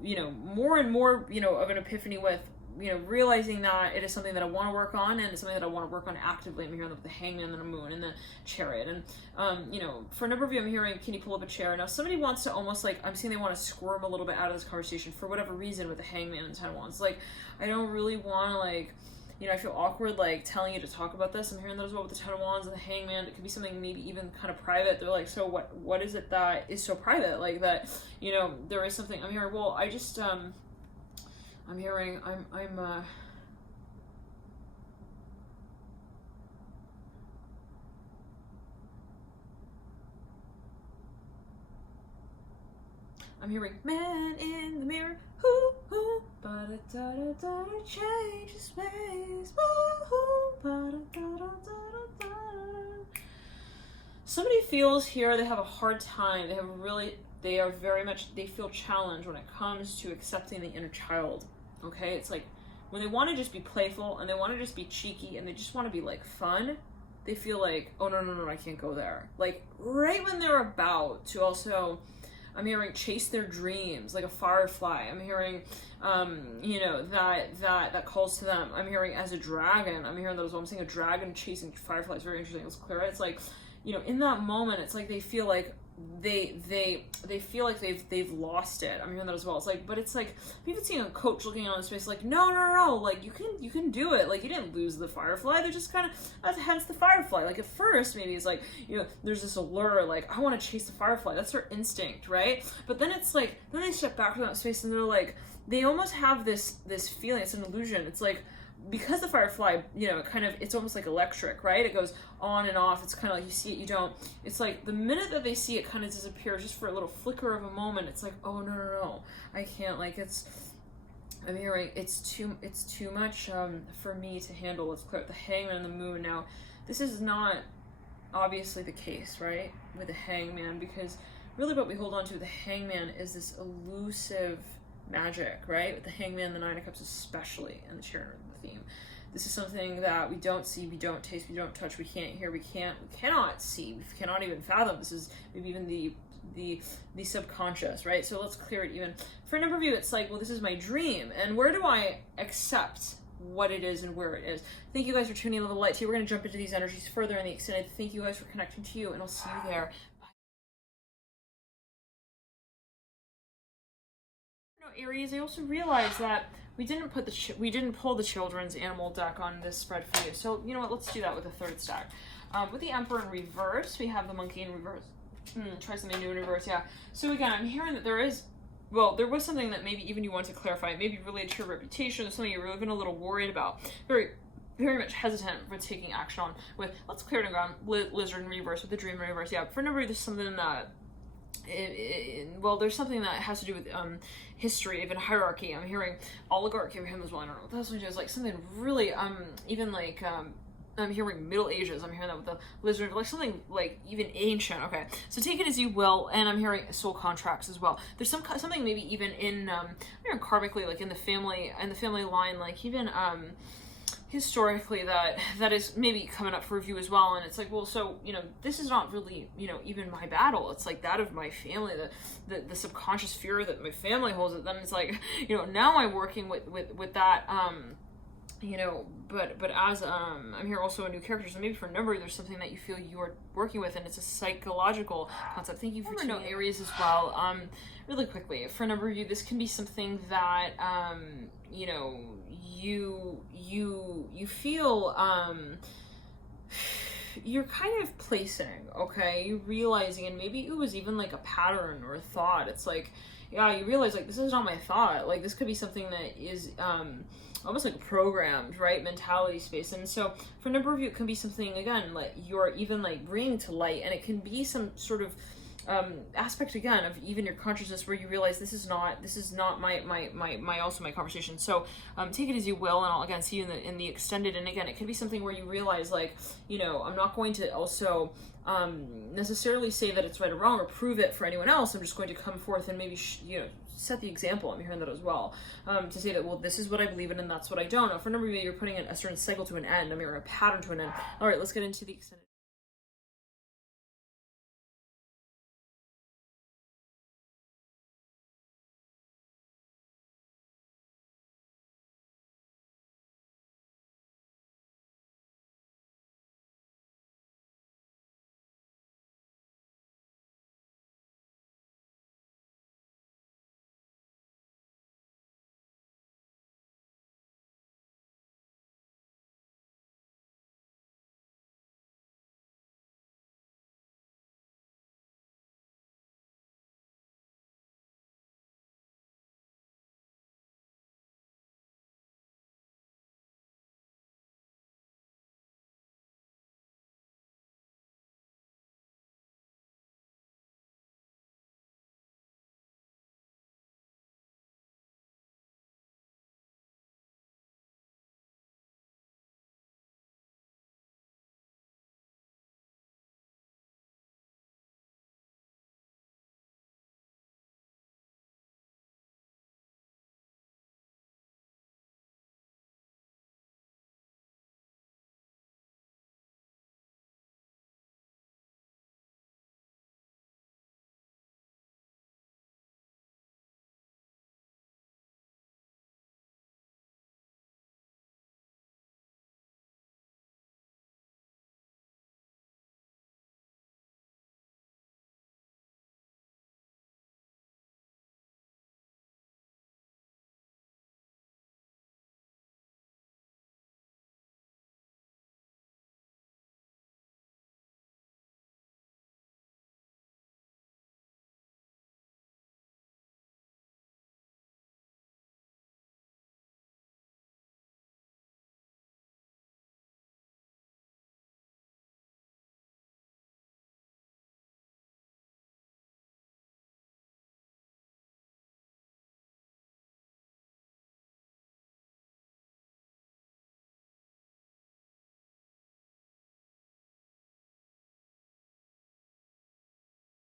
you know, more and more, you know, of an epiphany with, you know, realizing that it is something that I want to work on, and it's something that I want to work on actively. I'm hearing the hangman and the moon and the chariot. And, you know, for a number of you, I'm hearing, can you pull up a chair? Now, somebody wants to almost like, I'm seeing they want to squirm a little bit out of this conversation for whatever reason with the hangman and 10 of wands. Like, I don't really want to, like, you know, I feel awkward, like, telling you to talk about this. I'm hearing that as well with the 10 of wands and the hangman. It could be something maybe even kind of private. They're like, so what is it that is so private? Like, that, you know, there is something. I'm hearing, well, I just, I'm hearing, I'm hearing, man in the mirror, hoo, ba-da-da-da-da, change the space, hoo, ba-da-da-da-da-da. Somebody feels here they have a hard time, they feel challenged when it comes to accepting the inner child, okay? It's like, when they want to just be playful, and they want to just be cheeky, and they just want to be, like, fun, they feel like, oh, no, I can't go there. Like, right when they're about to also, I'm hearing chase their dreams like a firefly. I'm hearing, you know, that calls to them. I'm hearing as a dragon. I'm hearing that as well. I'm seeing a dragon chasing fireflies. Very interesting. Let's clear it. It's like, you know, in that moment, it's like they feel like they feel like they've lost it. I'm hearing that as well. It's like, but it's like, I'm even seeing a coach looking on his face like, no, like you can do it. Like, you didn't lose the firefly. They're just kind of, hence the firefly. Like, at first maybe it's like, you know, there's this allure, like, I want to chase the firefly. That's their instinct, right? But then it's like, then they step back from that space and they're like, they almost have this feeling. It's an illusion. It's like, because the firefly, you know, it's almost like electric, right? It goes on and off. It's kind of like you see it, you don't. It's like the minute that they see it kind of disappears just for a little flicker of a moment. It's like, oh, no, I can't. Like, I'm hearing it's too much for me to handle. Let's clear up the hangman and the moon. Now, this is not obviously the case, right, with the hangman, because really what we hold on to, the hangman, is this elusive magic, right? With the hangman, the 9 of cups especially, and the chariot, the theme. This is something that we don't see, we don't taste, we don't touch, we can't hear, we cannot see, we cannot even fathom. This is maybe even the subconscious, right? So let's clear it even. For a number of you, it's like, well, this is my dream, and where do I accept what it is and where it is? Thank you guys for tuning in to the light. We're going to jump into these energies further in the extended. Thank you guys for connecting to you, and I'll see you there. Aries, I also realized that we didn't pull the children's animal deck on this spread for you. So you know what? Let's do that with the third stack. With the Emperor in reverse, we have the Monkey in reverse. Try something new in reverse. Yeah. So again, I'm hearing that there was something that maybe even you want to clarify, maybe related to your reputation, or something you're even a little worried about. Very much hesitant for taking action on. With let's clear it and go on. Lizard in reverse with the Dream in reverse. Yeah. For a number, there's something that. There's something that has to do with history, even hierarchy. I'm hearing oligarchy of him as well. I don't know what that's what it is. Like something really even like I'm hearing Middle Ages. I'm hearing that with the lizard, like something like even ancient. Okay, so take it as you will. And I'm hearing soul contracts as well. There's something maybe even in I'm hearing karmically, like in the family line, like even historically that is maybe coming up for review as well. And it's like, well, so you know, this is not really, you know, even my battle. It's like that of my family, the subconscious fear that my family holds. It then it's like, you know, now I'm working with that you know, but as I'm here also a new character, so maybe for a number there's something that you feel you are working with, and it's a psychological concept. Thank you for tuning in. Aries as well. Really quickly, for a number of you, this can be something that you know, you feel you're kind of placing, okay, you're realizing, and maybe it was even like a pattern or a thought. It's like, yeah, you realize like this is not my thought. Like this could be something that is almost like programmed, right, mentality space. And so for a number of you, it can be something, again, like you're even like bringing to light, and it can be some sort of aspect again of even your consciousness where you realize this is not my also my conversation. So take it as you will, and I'll again see you in the extended. And again, it could be something where you realize, like, you know, I'm not going to also necessarily say that it's right or wrong or prove it for anyone else. I'm just going to come forth and maybe you know, set the example. I'm hearing that as well, to say that, well, this is what I believe in and that's what I don't. Now, for a number of you, you're putting a certain cycle to an end. I'm hearing a pattern to an end. All right, let's get into the extended.